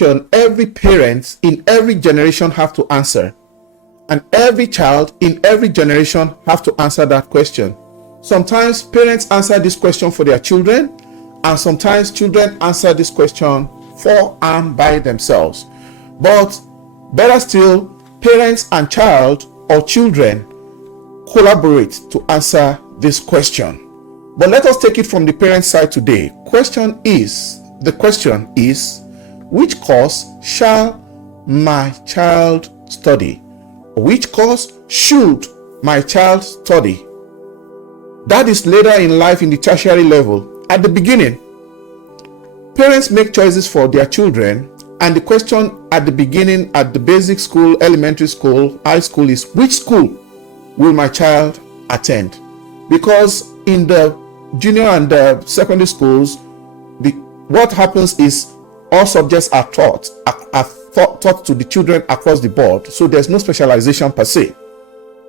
question every parent in every generation have to answer, and every child in every generation have to answer that question. Sometimes parents answer this question for their children, and sometimes children answer this question for and by themselves. But better still, parents and child or children collaborate to answer this question. But let us take it from the parent side today. The question is, which course shall my child study? Which course should my child study? That is later in life in the tertiary level. At the beginning, parents make choices for their children, and the question at the beginning, at the basic school, elementary school, high school, is which school will my child attend? Because in the junior and the secondary schools, what happens is all subjects are taught to the children across the board. So there's no specialization per se.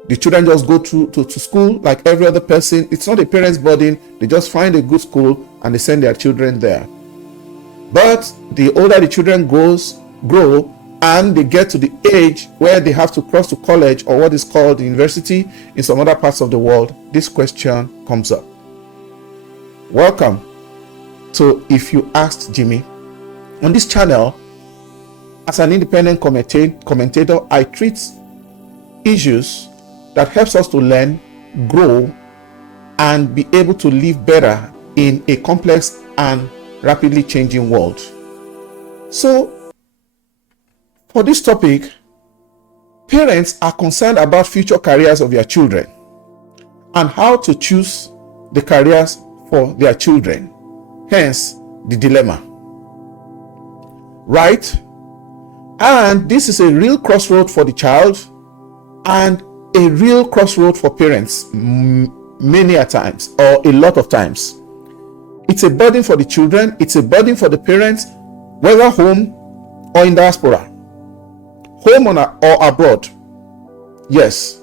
The children just go to school like every other person. It's not a parent's burden. They just find a good school and they send their children there. But the older the children grow and they get to the age where they have to cross to college or what is called university in some other parts of the world, this question comes up. Welcome to If You Asked Jimmy. On this channel, as an independent commentator, I treat issues that helps us to learn, grow, and be able to live better in a complex and rapidly changing world. So, for this topic, parents are concerned about future careers of their children and how to choose the careers for their children. Hence, the dilemma. Right? And this is a real crossroad for the child and a real crossroad for parents many a times, or a lot of times. It's a burden for the children, it's a burden for the parents, whether home or in diaspora, home or abroad. Yes,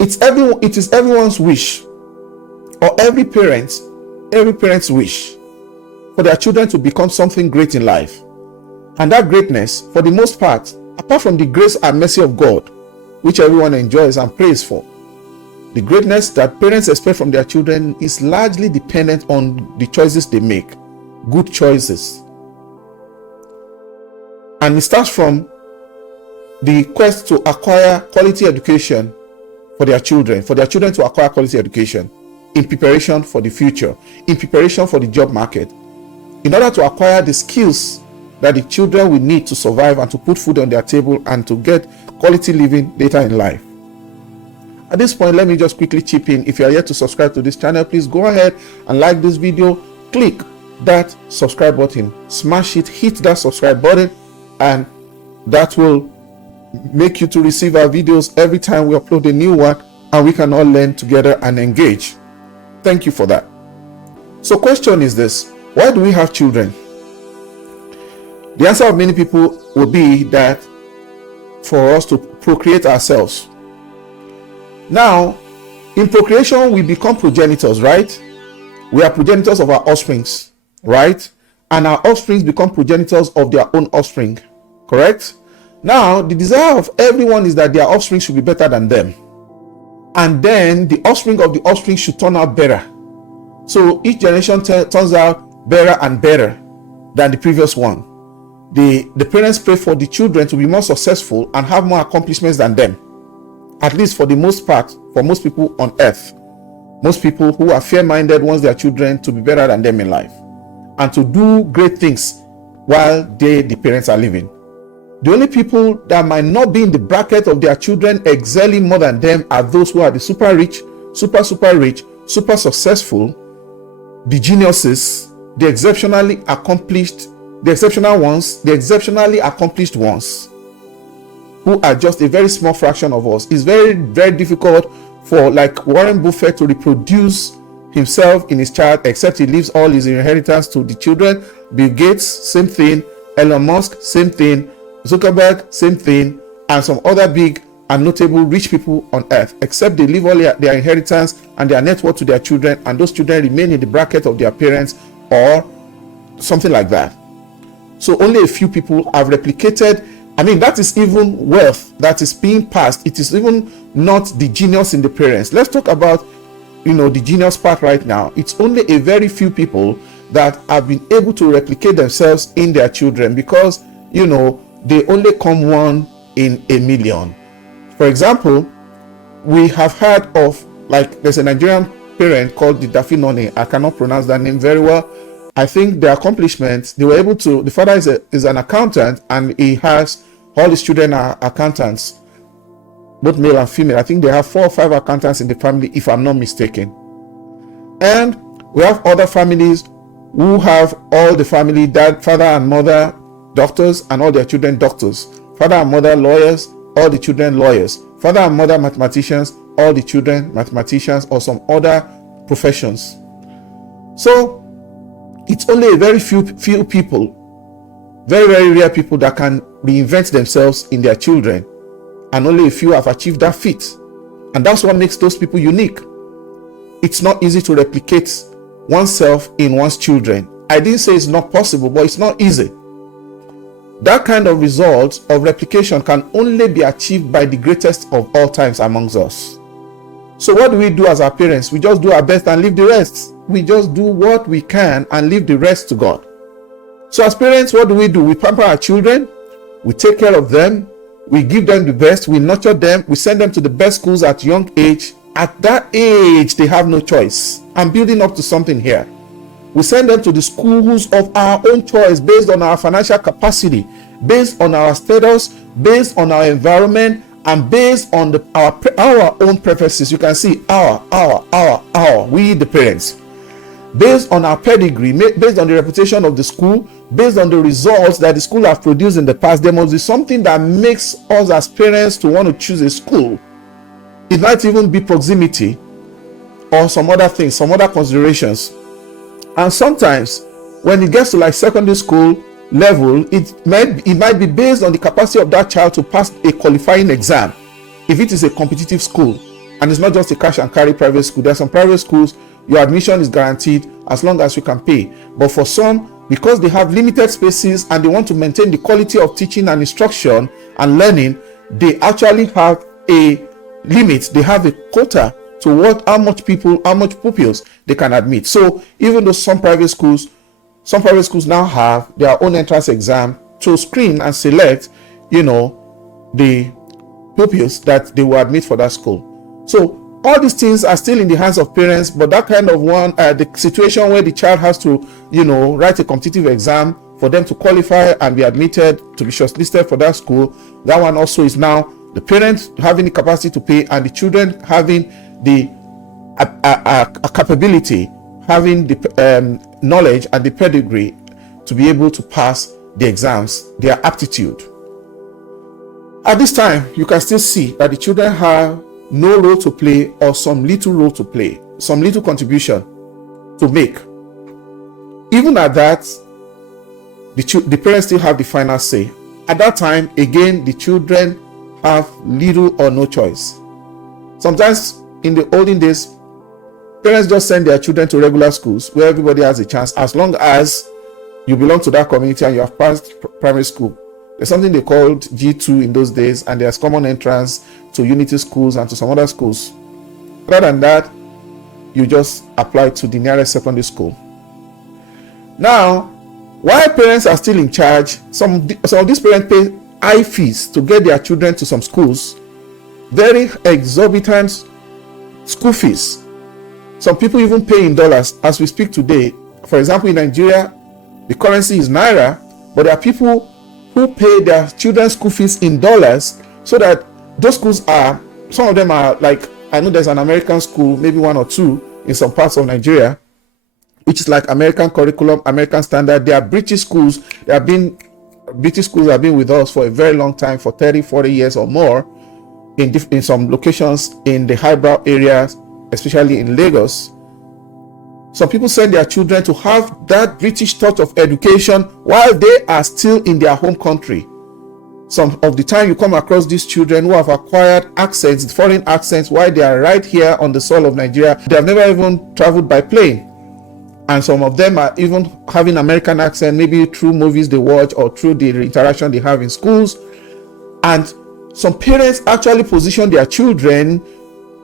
it is everyone's wish, or every parent's wish for their children to become something great in life. And that greatness, for the most part, apart from the grace and mercy of God, which everyone enjoys and prays for, the greatness that parents expect from their children is largely dependent on the choices they make, good choices. And it starts from the quest to acquire quality education for their children to acquire quality education in preparation for the future, in preparation for the job market, in order to acquire the skills that the children will need to survive and to put food on their table and to get quality living later in life. At this point, let me just quickly chip in. If you are yet to subscribe to this channel, please go ahead and like this video. Click that subscribe button, smash it, hit that subscribe button, and that will make you to receive our videos every time we upload a new one, and we can all learn together and engage. Thank you for that. So question is this: why do we have children? The answer of many people will be that for us to procreate ourselves. Now, in procreation, we become progenitors, right? We are progenitors of our offsprings, right? And our offsprings become progenitors of their own offspring, correct? Now, the desire of everyone is that their offspring should be better than them. And then the offspring of the offspring should turn out better. So each generation turns out better and better than the previous one. The parents pray for the children to be more successful and have more accomplishments than them. At least for the most part, for most people on earth. Most people who are fair-minded want their children to be better than them in life and to do great things while the parents are living. The only people that might not be in the bracket of their children excelling more than them are those who are the super rich, super rich, super successful, the geniuses, the exceptionally accomplished, the exceptional ones, the exceptionally accomplished ones, who are just a very small fraction of us. It's very, very difficult for like Warren Buffett to reproduce himself in his child, except he leaves all his inheritance to the children. Bill Gates, same thing. Elon Musk, same thing. Zuckerberg, same thing. And some other big and notable rich people on earth, except they leave all their inheritance and their net worth to their children, and those children remain in the bracket of their parents or something like that. So only a few people have replicated. I mean, that is even wealth that is being passed. It is even not the genius in the parents. Let's talk about, the genius part right now. It's only a very few people that have been able to replicate themselves in their children, because, they only come one in a million. For example, we have heard of, like, there's a Nigerian parent called the Dafinone. I cannot pronounce that name very well. I think the accomplishments, they were able to, the father is an accountant, and he has, all his children are accountants, both male and female. I think they have 4 or 5 accountants in the family, if I'm not mistaken. And we have other families who have all the family, dad, father and mother doctors, and all their children doctors. Father and mother lawyers, all the children lawyers. Father and mother mathematicians, all the children mathematicians, or some other professions. So it's only a very few people, very, very rare people, that can reinvent themselves in their children, and only a few have achieved that feat. And that's what makes those people unique. It's not easy to replicate oneself in one's children. I didn't say it's not possible, but it's not easy. That kind of result of replication can only be achieved by the greatest of all times amongst us. So what do we do as our parents? We just do our best and leave the rest. We just do what we can and leave the rest to God. So as parents, what do? We pamper our children, we take care of them, we give them the best, we nurture them, we send them to the best schools at young age. At that age, they have no choice. I'm building up to something here. We send them to the schools of our own choice, based on our financial capacity, based on our status, based on our environment, and based on our own preferences. You can see we the parents. Based on our pedigree, based on the reputation of the school, based on the results that the school have produced in the past, there must be something that makes us as parents to want to choose a school. It might even be proximity or some other things, some other considerations. And sometimes when it gets to like secondary school level, it might be based on the capacity of that child to pass a qualifying exam. If it is a competitive school, and it's not just a cash and carry private school, there are some private schools your admission is guaranteed as long as you can pay. But for some, because they have limited spaces and they want to maintain the quality of teaching and instruction and learning, they actually have a limit. They have a quota to how much pupils they can admit. So even though some private schools now have their own entrance exam to screen and select, the pupils that they will admit for that school. So all these things are still in the hands of parents, but that kind of the situation where the child has to, write a competitive exam for them to qualify and be admitted to be shortlisted for that school, that one also is now the parents having the capacity to pay, and the children having the capability, having the knowledge and the pedigree to be able to pass the exams, their aptitude. At this time, you can still see that the children have no role to play, or some little role to play, some little contribution to make. Even at that, the parents still have the final say. At that time, again, the children have little or no choice. Sometimes in the olden days, parents just send their children to regular schools where everybody has a chance, as long as you belong to that community and you have passed primary school. There's something they called G2 in those days, and there's common entrance to unity schools and to some other schools. Other than that, you just apply to the nearest secondary school. Now, while parents are still in charge, some of these parents pay high fees to get their children to some schools, very exorbitant school fees. Some people even pay in dollars as we speak today. For example, in Nigeria, the currency is naira, but there are people who pay their children's school fees in dollars, so that those schools are, some of them are like, I know there's an American school, maybe one or two in some parts of Nigeria, which is like American curriculum, American standard. They are British schools. British schools have been with us for a very long time, for 30, 40 years or more, in some locations in the highbrow areas, especially in Lagos. Some people send their children to have that British touch of education while they are still in their home country. Some of the time you come across these children who have acquired accents, foreign accents, while they are right here on the soil of Nigeria. They have never even traveled by plane. And some of them are even having American accent, maybe through movies they watch or through the interaction they have in schools. And some parents actually position their children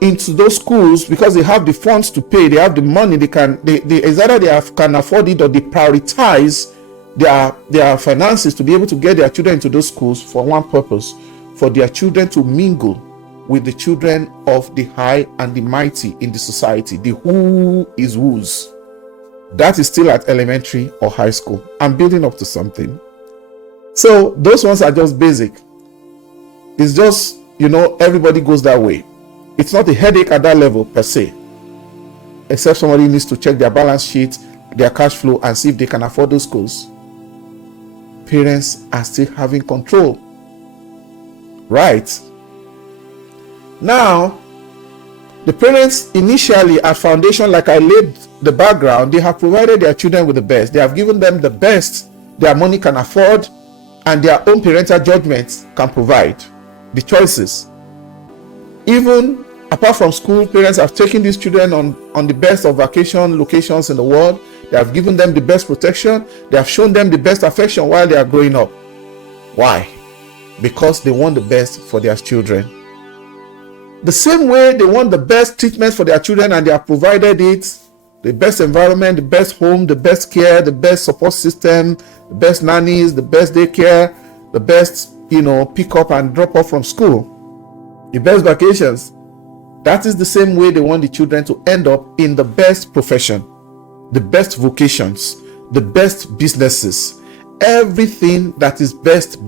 into those schools because they have the funds to pay, they have the money, they can afford it, or they prioritize their finances to be able to get their children into those schools for one purpose: for their children to mingle with the children of the high and the mighty in the society, the who is who's. That is still at elementary or high school. I'm building up to something. So those ones are just basic. It's just, everybody goes that way. It's not a headache at that level per se, except somebody needs to check their balance sheet, their cash flow, and see if they can afford those schools. Parents are still having control. Right? Now, the parents initially at foundation, like I laid the background, they have provided their children with the best. They have given them the best their money can afford, and their own parental judgments can provide the choices. Even apart from school, parents have taken these children on the best of vacation locations in the world. They have given them the best protection. They have shown them the best affection while they are growing up. Why? Because they want the best for their children. The same way they want the best treatment for their children, and they have provided it, the best environment, the best home, the best care, the best support system, the best nannies, the best daycare, the best, pick up and drop off from school, the best vacations. That is the same way they want the children to end up in the best profession, the best vocations, the best businesses, everything that is best.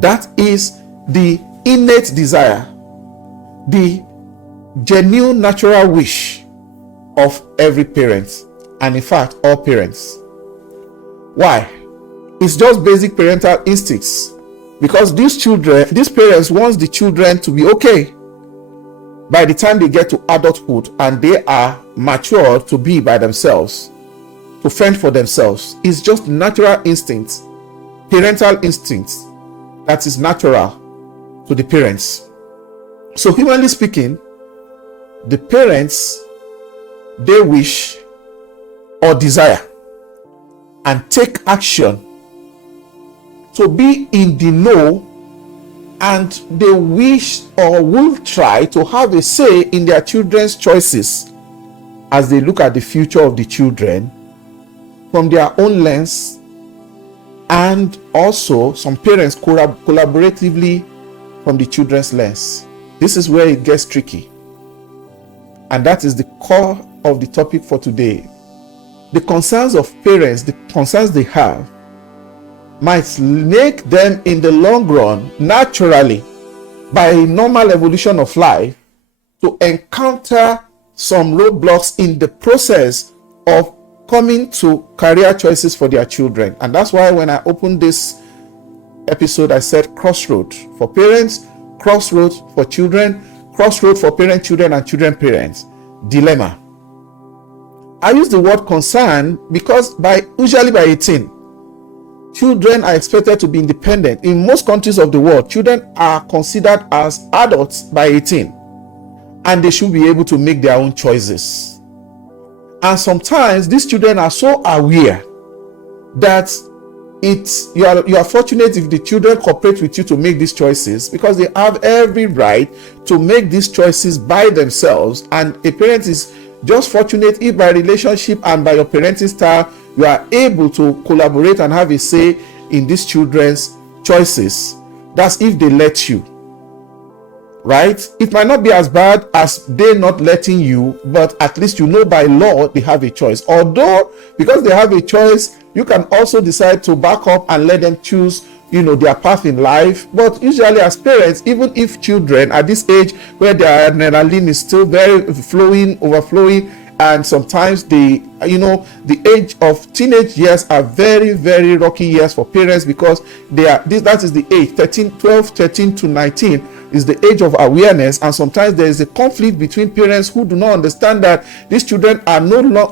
That is the innate desire, the genuine natural wish of every parent, and in fact all parents. Why? It's just basic parental instincts, because these parents want the children to be okay by the time they get to adulthood and they are mature to be by themselves, to fend for themselves. It's just natural instincts, parental instincts, that is natural to the parents. So humanly speaking, the parents, they wish or desire and take action to be in the know, and they wish or will try to have a say in their children's choices as they look at the future of the children from their own lens, and also some parents collaboratively from the children's lens. This is where it gets tricky, and that is the core of the topic for today. The concerns of parents, the concerns they have, might make them in the long run, naturally, by a normal evolution of life, to encounter some roadblocks in the process of coming to career choices for their children. And that's why when I opened this episode, I said crossroads for parents, crossroads for children, crossroads for parent children and children parents. Dilemma. I use the word concern because usually by 18, children are expected to be independent. In most countries of the world, children are considered as adults by 18, and they should be able to make their own choices. And sometimes these children are so aware that you are fortunate if the children cooperate with you to make these choices, because they have every right to make these choices by themselves. And a parent is just fortunate if by relationship and by your parenting style you are able to collaborate and have a say in these children's choices. That's if they let you, right? It might not be as bad as they not letting you, but at least by law they have a choice. Although because they have a choice, you can also decide to back up and let them choose their path in life. But usually as parents, even if children at this age where their adrenaline is still very overflowing, and sometimes the age of teenage years are very, very rocky years for parents, because that is the age 13 to 19 is the age of awareness. And sometimes there is a conflict between parents who do not understand that these children are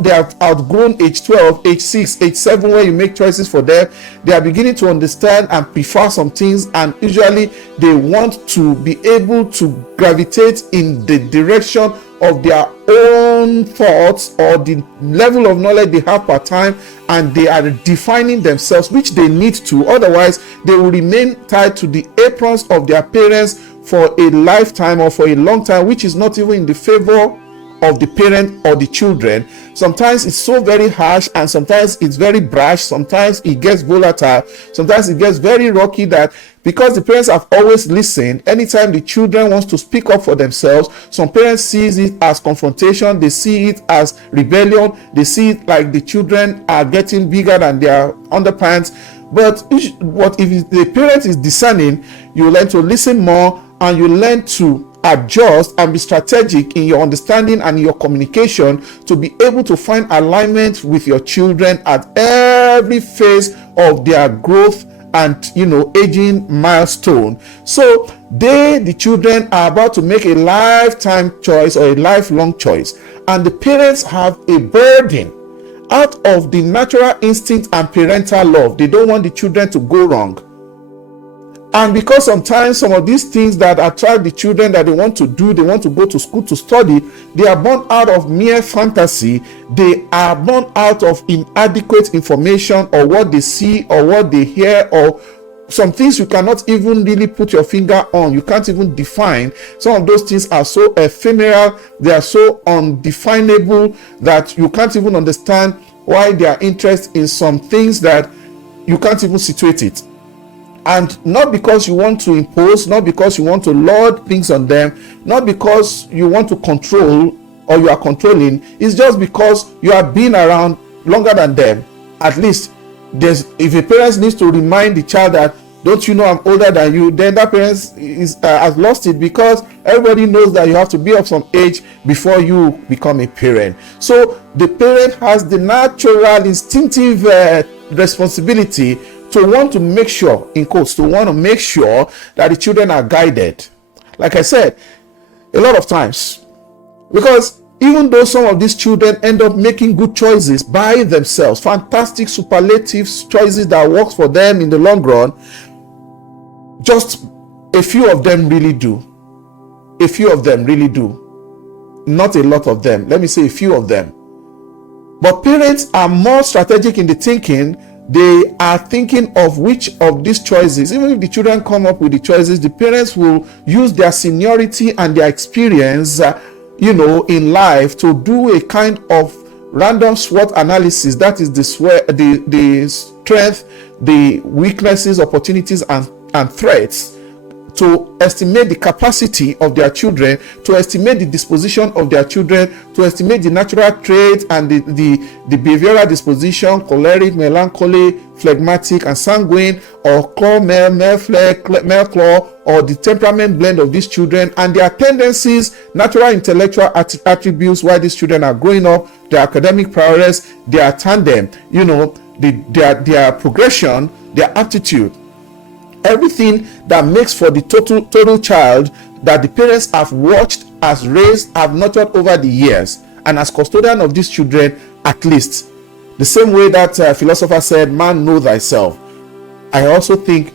they have outgrown age 12, age 6, age 7, where you make choices for them. They are beginning to understand and prefer some things, and usually they want to be able to gravitate in the direction of their own thoughts or the level of knowledge they have per time, and they are defining themselves, which they need to. Otherwise, they will remain tied to the aprons of their parents for a lifetime or for a long time, which is not even in the favor of the parent or the children. Sometimes it's so very harsh, and sometimes it's very brash, sometimes it gets volatile, sometimes it gets very rocky, that because the parents have always listened, anytime the children wants to speak up for themselves, some parents sees it as confrontation, they see it as rebellion, they see it like the children are getting bigger than their underpants. But what if the parent is discerning, you learn to listen more, and you learn to adjust and be strategic in your understanding and your communication to be able to find alignment with your children at every phase of their growth and aging milestone. So the children are about to make a lifetime choice or a lifelong choice, and the parents have a burden out of the natural instinct and parental love. They don't want the children to go wrong. And because sometimes some of these things that attract the children that they want to do, they want to go to school to study, they are born out of mere fantasy. They are born out of inadequate information, or what they see or what they hear, or some things you cannot even really put your finger on. You can't even define. Some of those things are so ephemeral, they are so undefinable that you can't even understand why they are interested in some things that you can't even situate it. And not because you want to impose, not because you want to lord things on them, not because you want to control or you are controlling. It's just because you have been around longer than them. At least if a parent needs to remind the child that, don't you know I'm older than you, then that parent has lost it, because everybody knows that you have to be of some age before you become a parent. So the parent has the natural instinctive responsibility to want to make sure, in quotes, that the children are guided. Like I said, a lot of times, because even though some of these children end up making good choices by themselves, fantastic superlative choices that works for them in the long run, just a few of them really do. A few of them really do. Not a lot of them. Let me say a few of them. But parents are more strategic in the thinking. They are thinking of which of these choices, even if the children come up with the choices, the parents will use their seniority and their experience, in life, to do a kind of random SWOT analysis. That is the strength, the weaknesses, opportunities, and threats, to estimate the capacity of their children, to estimate the disposition of their children, to estimate the natural traits and the behavioral disposition, choleric, melancholy, phlegmatic, and sanguine, or claw male claw, or the temperament blend of these children, and their tendencies, natural intellectual attributes while these children are growing up, their academic prowess, their tandem, their progression, their aptitude. Everything that makes for the total child that the parents have watched, has raised, have nurtured over the years, and as custodian of these children, at least. The same way that philosopher said, man, know thyself. I also think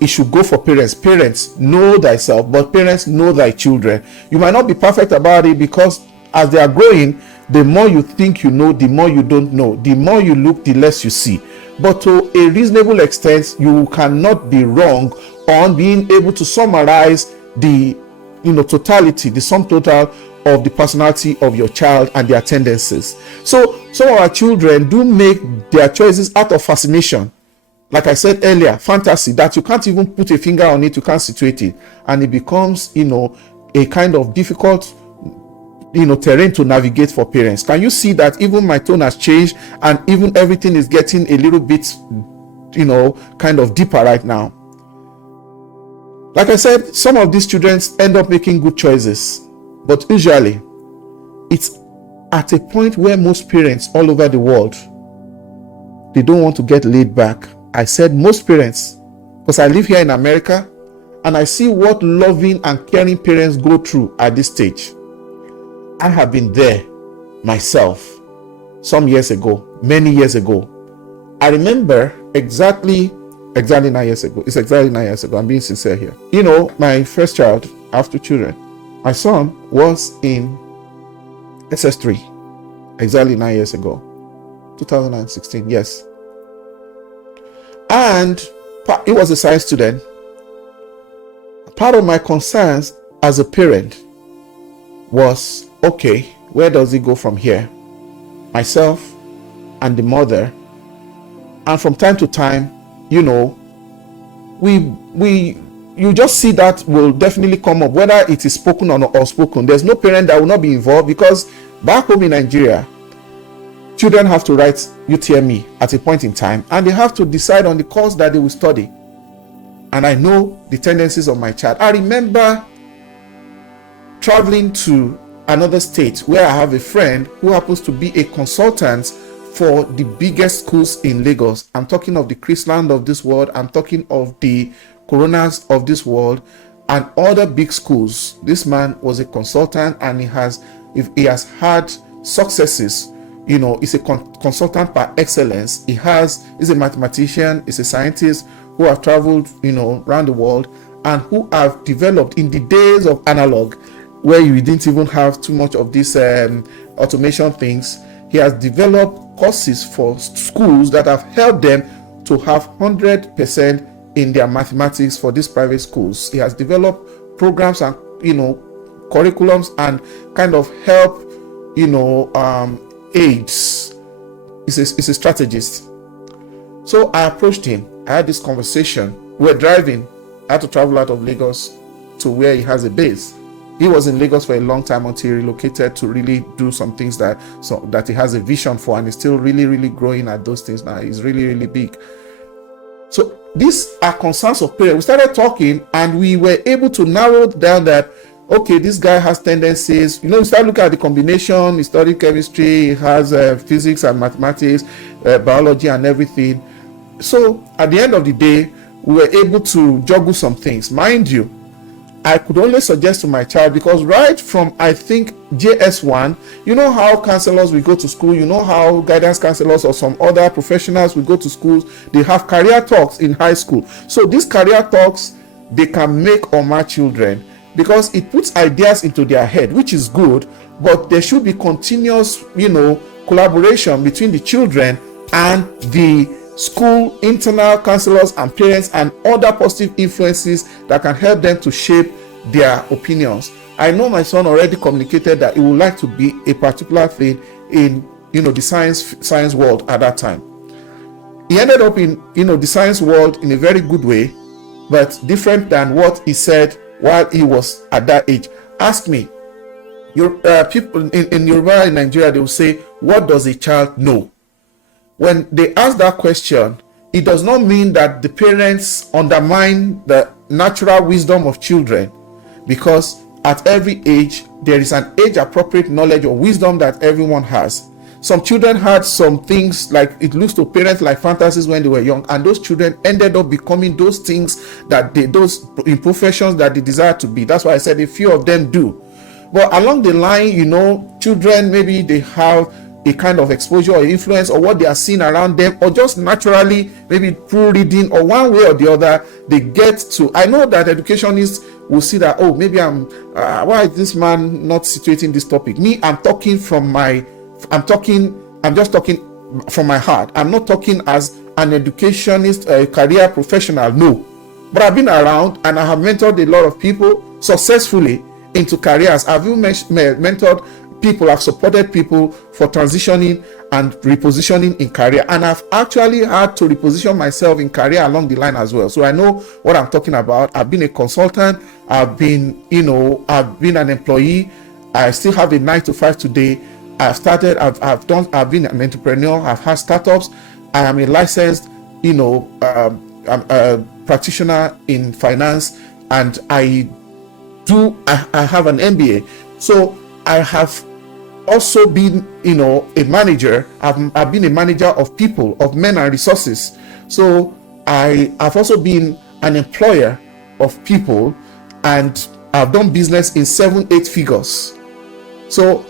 it should go for parents. Parents, know thyself, but parents, know thy children. You might not be perfect about it, because as they are growing, the more you think you know, the more you don't know. The more you look, the less you see. But to a reasonable extent, you cannot be wrong on being able to summarize the totality, the sum total of the personality of your child and their tendencies. So some of our children do make their choices out of fascination. Like I said earlier, fantasy that you can't even put a finger on it, you can't situate it, and it becomes a kind of difficult terrain to navigate for parents. Can you see that even my tone has changed, and even everything is getting a little bit kind of deeper right now? Like I said, some of these children end up making good choices, but usually it's at a point where most parents all over the world, they don't want to get laid back. I said most parents, because I live here in America and I see what loving and caring parents go through at this stage. I have been there myself some years ago, many years ago. I remember exactly 9 years ago. It's exactly 9 years ago. I'm being sincere here. My first child, I have 2 children. My son was in SS3, exactly 9 years ago, 2016, yes. And he was a science student. Part of my concerns as a parent was, okay, where does he go from here? Myself and the mother. And from time to time, you know, you just see that will definitely come up, whether it is spoken or unspoken. There's no parent that will not be involved, because back home in Nigeria, children have to write UTME at a point in time, and they have to decide on the course that they will study. And I know the tendencies of my child. I remember traveling to another state where I have a friend who happens to be a consultant for the biggest schools in Lagos. I'm talking of the Chrisland of this world. I'm talking of the Coronas of this world and other big schools. This man was a consultant, and he has had successes. You know, he's a consultant par excellence. He's a mathematician, he's a scientist who have traveled, you know, around the world, and who have developed in the days of analog, where you didn't even have too much of these automation things. He has developed courses for schools that have helped them to have 100% in their mathematics for these private schools. He has developed programs and, you know, curriculums and kind of help, you know, aids. He's a strategist. So I approached him. I had this conversation. We were driving. I had to travel out of Lagos to where he has a base. He was in Lagos for a long time until he relocated to really do some things that he has a vision for, and he's still really growing at those things now. He's really big. So these are concerns of parents. We started talking, and we were able to narrow down that, okay, this guy has tendencies. You know, we start looking at the combination. He studied chemistry. He has physics and mathematics, biology and everything. So at the end of the day, we were able to juggle some things. Mind you, I could only suggest to my child, because right from, I think, JS1, you know how counselors will go to school, you know how guidance counselors or some other professionals will go to schools, they have career talks in high school. So these career talks, they can make or mar children, because it puts ideas into their head, which is good, but there should be continuous, you know, collaboration between the children and the school internal counselors and parents and other positive influences that can help them to shape their opinions. I know my son already communicated that he would like to be a particular thing in, you know, the science world at that time. He ended up in, you know, the science world in a very good way, but different than what he said while he was at that age. Ask me, people in Yoruba in Nigeria, they will say, what does a child know? When they ask that question, it does not mean that the parents undermine the natural wisdom of children, because at every age, there is an age-appropriate knowledge or wisdom that everyone has. Some children had some things, like it looks to parents like fantasies when they were young, and those children ended up becoming those things that those in professions that they desire to be. That's why I said a few of them do. But along the line, you know, children, maybe they have a kind of exposure or influence, or what they are seeing around them, or just naturally, maybe through reading, or one way or the other, they get to. I know that educationists will see that, oh, maybe why is this man not situating this topic? Me, I'm just talking from my heart. I'm not talking as an educationist, a career professional, no. But I've been around, and I have mentored a lot of people successfully into careers. I've even mentored people, have supported people for transitioning and repositioning in career, and I've actually had to reposition myself in career along the line as well. So I know what I'm talking about. I've been a consultant, I've been an employee, I still have a 9 to 5 today. I've been an entrepreneur, I've had startups, I am a licensed, I'm a practitioner in finance, and I have an MBA. So I have also been, a manager. I've been a manager of people, of men and resources. So I have also been an employer of people, and I've done business in 7-8 figures. So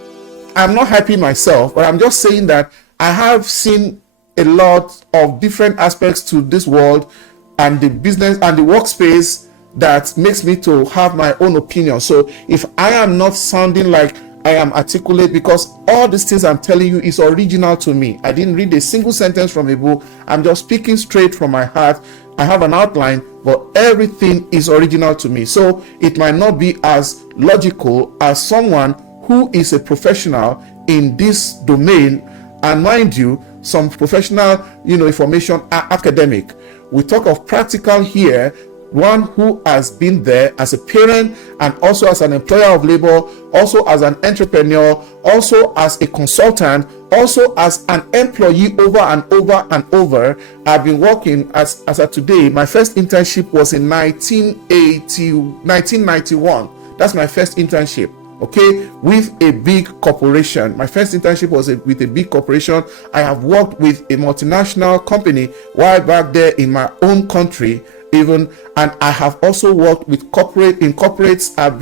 I'm not hyping myself, but I'm just saying that I have seen a lot of different aspects to this world and the business and the workspace that makes me to have my own opinion. So if I am not sounding like I am articulate, because all these things I'm telling you is original to me. I didn't read a single sentence from a book. I'm just speaking straight from my heart. I have an outline, but everything is original to me. So it might not be as logical as someone who is a professional in this domain. And mind you, some professional, information are academic. We talk of practical here, one who has been there as a parent and also as an employer of labor, also as an entrepreneur, also as a consultant, also as an employee over and over and over. I've been working as of today. My first internship was in 1991. That's my first internship. Okay, with a big corporation. My first internship was with a big corporation. I have worked with a multinational company while back there in my own country even, and I have also worked with corporates. I've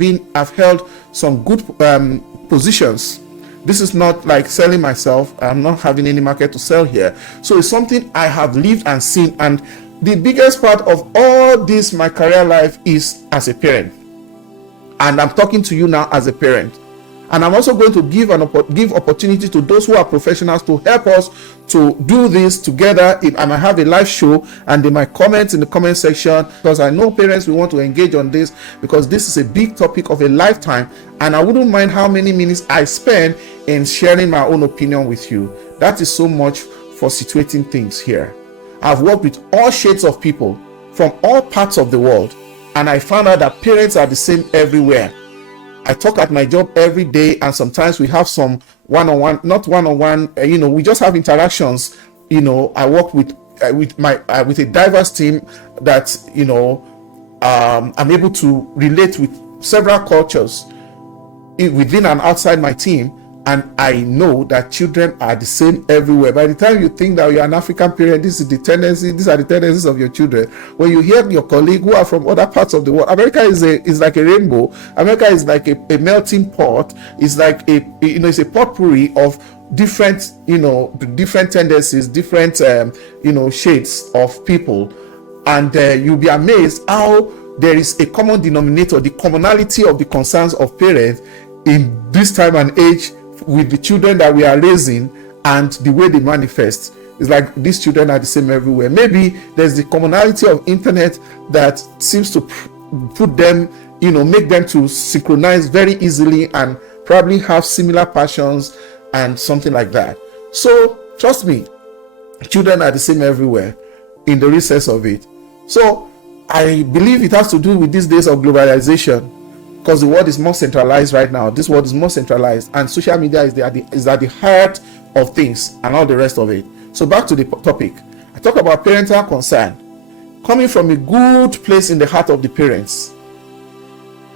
held some good positions. This is not like selling myself. I'm not having any market to sell here. So it's something I have lived and seen, and the biggest part of all this, my career life, is as a parent. And I'm talking to you now as a parent. And I'm also going to give opportunity to those who are professionals to help us to do this together. I might have a live show and they might comment in the comment section, because I know parents will want to engage on this, because this is a big topic of a lifetime. And I wouldn't mind how many minutes I spend in sharing my own opinion with you. That is so much for situating things here. I've worked with all shades of people from all parts of the world. And I found out that parents are the same everywhere. I talk at my job every day, and sometimes we have some one-on-one, not one-on-one, we just have interactions. I work with a diverse team that, I'm able to relate with several cultures within and outside my team. And I know that children are the same everywhere. By the time you think that you're an African parent, these are the tendencies of your children. When you hear your colleague who are from other parts of the world, America is like a rainbow. America is like a melting pot. It's like it's a potpourri of different, different tendencies, different, shades of people. And you'll be amazed how there is a common denominator, the commonality of the concerns of parents in this time and age, with the children that we are raising and the way they manifest. It's like these children are the same everywhere. Maybe there's the commonality of internet that seems to put them, make them to synchronize very easily and probably have similar passions and something like that. So trust me, children are the same everywhere in the recess of it. So I believe it has to do with these days of globalization, because the world is more centralized right now. This world is more centralized, and social media is at the heart of things and all the rest of it. So back to the topic. I talk about parental concern coming from a good place in the heart of the parents.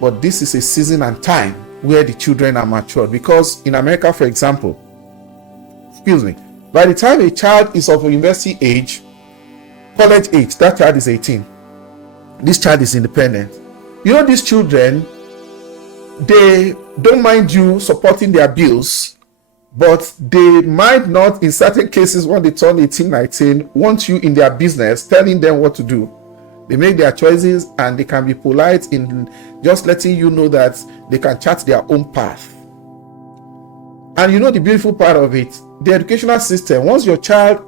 But this is a season and time where the children are matured, because in America, for example, by the time a child is of university age, college age, that child is 18. This child is independent. These children, they don't mind you supporting their bills, but they might not, in certain cases, when they turn 18, 19, want you in their business, telling them what to do. They make their choices, and they can be polite in just letting you know that they can chart their own path. And the beautiful part of it, the educational system, once your child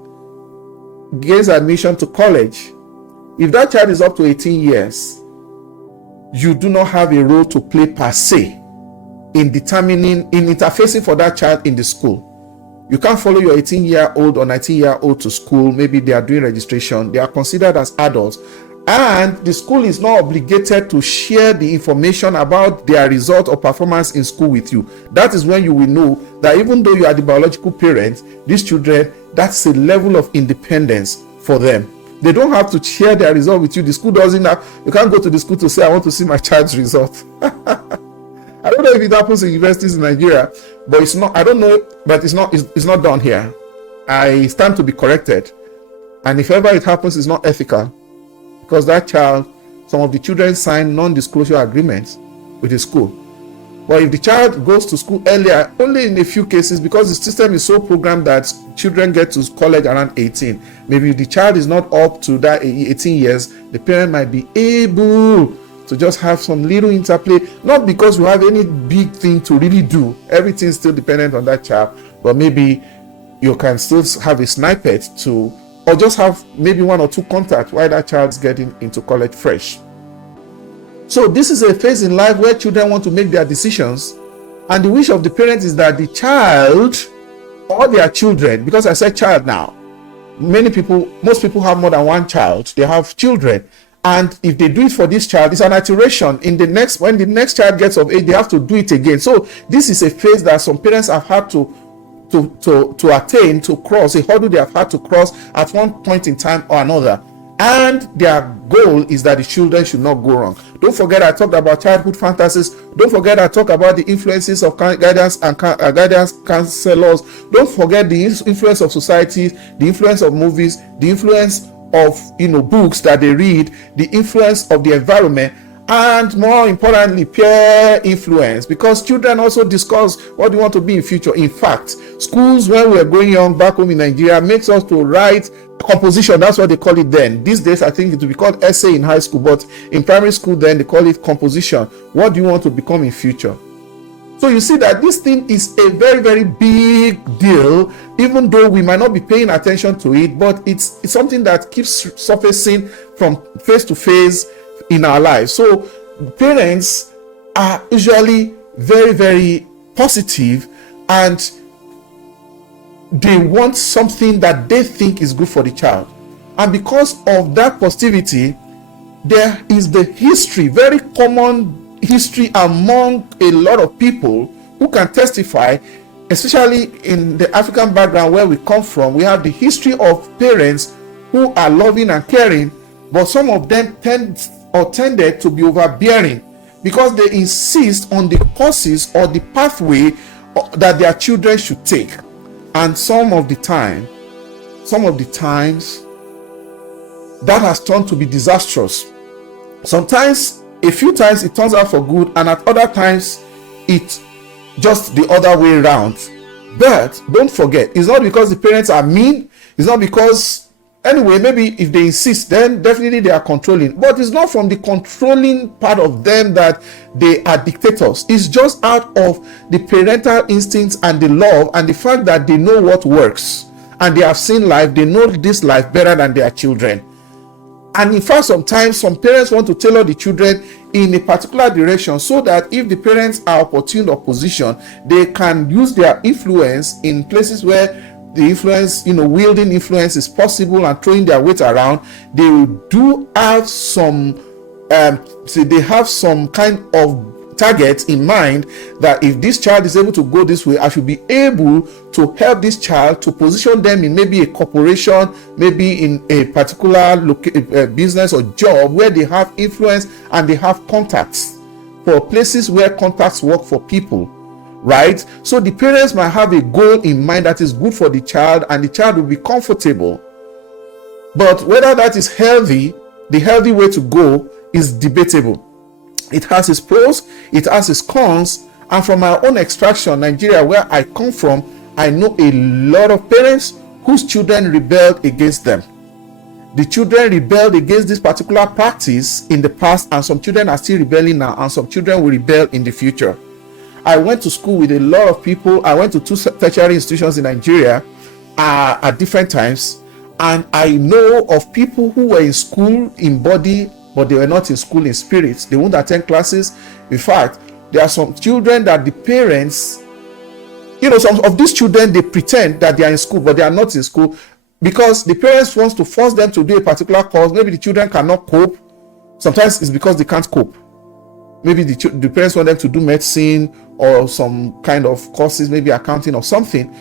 gains admission to college, if that child is up to 18 years, you do not have a role to play per se in interfacing for that child in the school. You can't follow your 18-year-old or 19-year-old to school. Maybe they are doing registration. They are considered as adults. And the school is not obligated to share the information about their result or performance in school with you. That is when you will know that even though you are the biological parent, these children, that's a level of independence for them. They don't have to share their result with you. The school doesn't have, you can't go to the school to say, I want to see my child's result. I don't know if it happens in universities in Nigeria, but it's not, I don't know, but it's not done here. I stand to be corrected. And if ever it happens, it's not ethical, because that child, some of the children sign non-disclosure agreements with the school. But if the child goes to school earlier, only in a few cases, because the system is so programmed that children get to college around 18. Maybe if the child is not up to that 18 years, the parent might be able to just have some little interplay, not because we have any big thing to really do. Everything's still dependent on that child, but maybe you can still have a snippet to, or just have maybe 1 or 2 contacts while that child's getting into college fresh. So this is a phase in life where children want to make their decisions, and the wish of the parents is that the child or their children, because I said child now, most people have more than one child, they have children, and if they do it for this child, it's an iteration. When the next child gets of age, they have to do it again. So this is a phase that some parents have had to attain, to cross, a hurdle they have had to cross at one point in time or another. And their goal is that the children should not go wrong. Don't forget I talked about childhood fantasies. Don't forget I talked about the influences of guidance and guidance counselors. Don't forget the influence of society, the influence of movies, the influence of books that they read, the influence of the environment, and more importantly, peer influence, because children also discuss what they want to be in future. In fact, schools, when we were growing young back home in Nigeria, makes us to write composition. That's what they call it then. These days I think it will be called essay in high school, but in primary school then they call it composition. What do you want to become in future? So you see that this thing is a very, very big deal, even though we might not be paying attention to it, but it's something that keeps surfacing from face to face in our lives. So parents are usually very, very positive, and they want something that they think is good for the child. And because of that positivity, there is the history, very common history among a lot of people who can testify, especially in the African background where we come from. We have the history of parents who are loving and caring, but some of them tended to be overbearing because they insist on the courses or the pathway that their children should take. And some of the times that has turned to be disastrous. Sometimes, a few times it turns out for good, and at other times it's just the other way around. But don't forget, it's not because the parents are mean, it's not because, anyway, maybe if they insist, then definitely they are controlling, but it's not from the controlling part of them that they are dictators. It's just out of the parental instincts and the love and the fact that they know what works, and they have seen life, they know this life better than their children. And in fact, sometimes some parents want to tailor the children in a particular direction so that if the parents are opportune or position, they can use their influence in places where the influence, wielding influence is possible and throwing their weight around. They do have some, they have some kind of target in mind that if this child is able to go this way, I should be able to help this child to position them in maybe a corporation, maybe in a particular business or job where they have influence and they have contacts, for places where contacts work for people, right? So the parents might have a goal in mind that is good for the child, and the child will be comfortable. But whether that is healthy, the healthy way to go is debatable. It has its pros, it has its cons, and from my own extraction, Nigeria, where I come from, I know a lot of parents whose children rebelled against them. The children rebelled against this particular practice in the past, and some children are still rebelling now, and some children will rebel in the future. I went to school with a lot of people. I went to 2 tertiary institutions in Nigeria at different times, and I know of people who were in school in body, but they were not in school in spirit. They won't attend classes. In fact, there are some children that the parents, some of these children, they pretend that they are in school, but they are not in school because the parents want to force them to do a particular course. Maybe the children cannot cope. Sometimes it's because they can't cope. Maybe the parents want them to do medicine or some kind of courses, maybe accounting or something,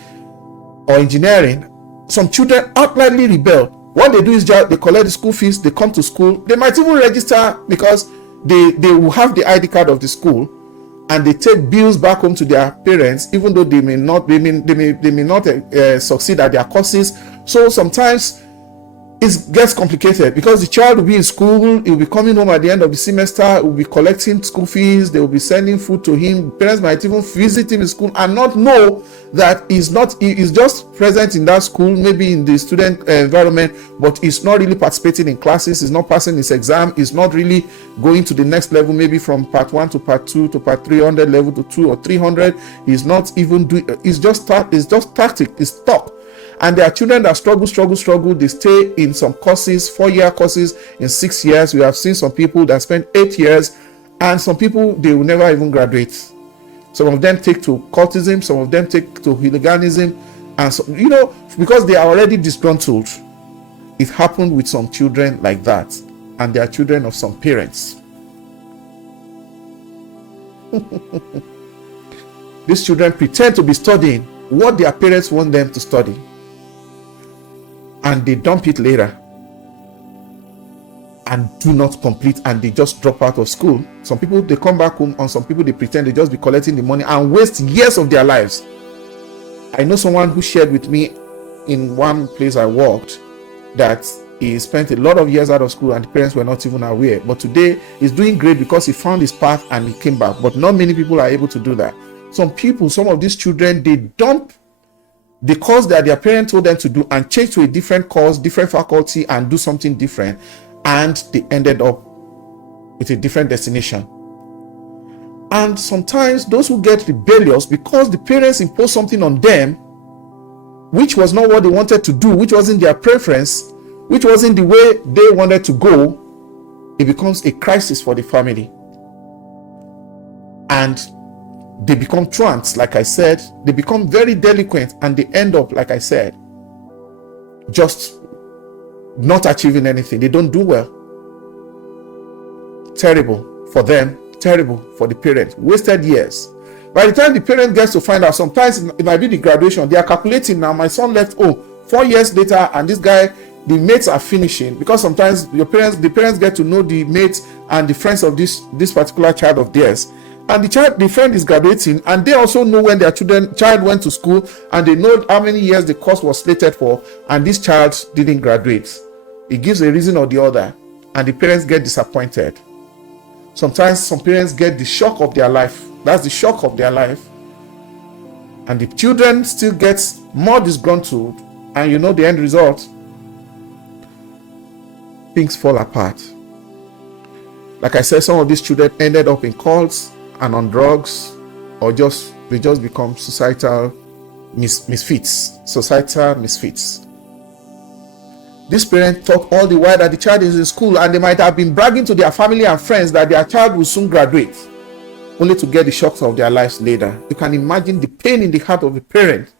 or engineering. Some children outrightly rebel. What they do is just they collect the school fees, they come to school, they might even register because they will have the ID card of the school, and they take bills back home to their parents, even though they may not succeed at their courses. So sometimes it gets complicated because the child will be in school, he will be coming home at the end of the semester, he will be collecting school fees, they will be sending food to him. Parents might even visit him in school and not know that he's just present in that school, maybe in the student environment, but he's not really participating in classes, he's not passing his exam, he's not really going to the next level, maybe from part 1 to part 2 to part 300 level to 2 or 300. He's not even doing, it's just tactic, it's talk. And there are children that struggle. They stay in some courses, 4-year courses in 6 years. We have seen some people that spend 8 years, and some people, they will never even graduate. Some of them take to cultism, some of them take to hooliganism, and so, because they are already disgruntled. It happened with some children like that, and they are children of some parents. These children pretend to be studying what their parents want them to study, and they dump it later and do not complete, and they just drop out of school. Some people, they come back home, and some people, they pretend they just be collecting the money and waste years of their lives. I know someone who shared with me in one place I worked that he spent a lot of years out of school and the parents were not even aware, but today he's doing great because he found his path and he came back. But not many people are able to do that. Some of these children, they dump the course that their parents told them to do and change to a different course, different faculty, and do something different, and they ended up with a different destination. And sometimes those who get rebellious because the parents impose something on them which was not what they wanted to do, which wasn't their preference, which wasn't the way they wanted to go, it becomes a crisis for the family. And they become truants, like I said, they become very delinquent, and they end up, like I said, just not achieving anything. They don't do well. Terrible for them, terrible for the parents. Wasted years. By the time the parent gets to find out, sometimes it might be the graduation. They are calculating now, my son left home 4 years later, and this guy, the mates are finishing, because sometimes the parents get to know the mates and the friends of this particular child of theirs. And the friend is graduating, and they also know when their child went to school, and they know how many years the course was slated for, and this child didn't graduate. It gives a reason or the other, and the parents get disappointed. Sometimes some parents get the shock of their life. That's the shock of their life. And the children still get more disgruntled, and you know the end result. Things fall apart. Like I said, some of these children ended up in cults and on drugs, or they just become societal misfits. This parent thought all the while that the child is in school, and they might have been bragging to their family and friends that their child will soon graduate, only to get the shocks of their lives later. You can imagine the pain in the heart of a parent,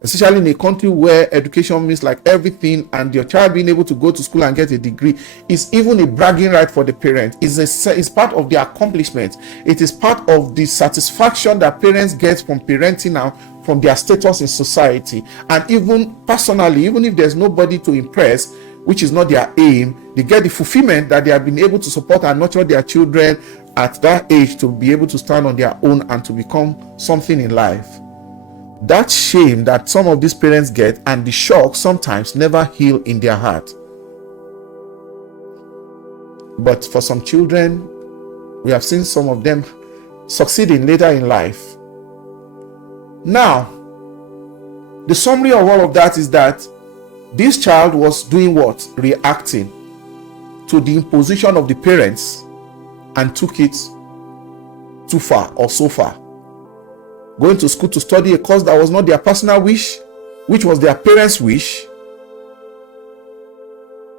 especially in a country where education means like everything, and your child being able to go to school and get a degree is even a bragging right for the parent. It's part of the accomplishment. It is part of the satisfaction that parents get from parenting now, from their status in society. And even personally, even if there's nobody to impress, which is not their aim, they get the fulfillment that they have been able to support and nurture their children at that age to be able to stand on their own and to become something in life. That shame that some of these parents get and the shock sometimes never heal in their heart. But for some children, we have seen some of them succeeding later in life. Now, the summary of all of that is that this child was doing what? Reacting to the imposition of the parents and took it too far or so far. Going to school to study a course that was not their personal wish, which was their parents' wish,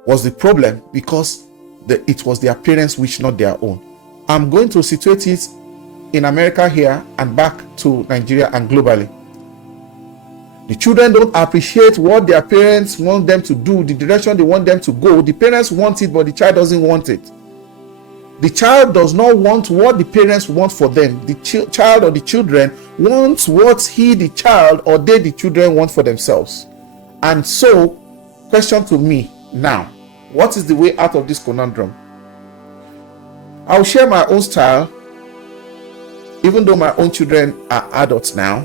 was the problem, because it was their parents' wish, not their own. I'm going to situate it in America here and back to Nigeria and globally. The children don't appreciate what their parents want them to do, the direction they want them to go. The parents want it, but the child doesn't want it. The child does not want what the parents want for them. The child or the children wants what the child or the children want for themselves. And so, question to me now, what is the way out of this conundrum? I'll share my own style, even though my own children are adults now,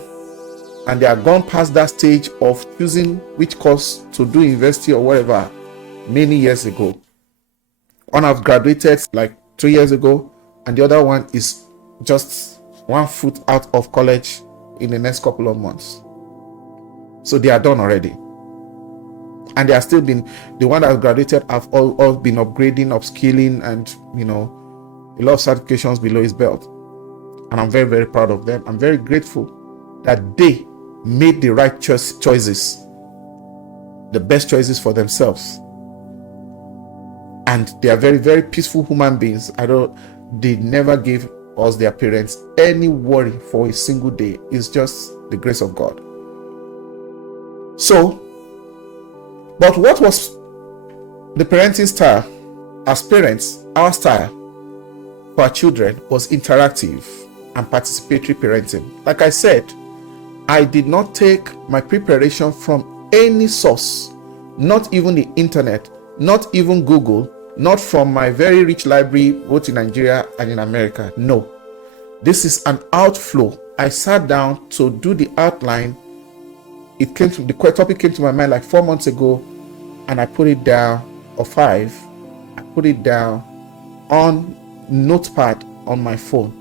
and they are gone past that stage of choosing which course to do, university or whatever. many years ago. One have graduated like 3 years ago, and the other one is just 1 foot out of college in the next couple of months. So they are done already. And they are still been, the one that graduated have all been upgrading, upskilling, and a lot of certifications below his belt. And I'm very, very proud of them. I'm very grateful that they made the right choices, the best choices for themselves. And they are very, very peaceful human beings. They never gave us, their parents, any worry for a single day. It's just the grace of God. So, but what was the parenting style? As parents, our style for our children was interactive and participatory parenting. Like I said, I did not take my preparation from any source, not even the internet, not even Google, not from my very rich library both in Nigeria and in America. No, this is an outflow. I sat down to do the outline. The topic came to my mind like 4 months ago, and I put it down, or 5. I put it down on notepad on my phone.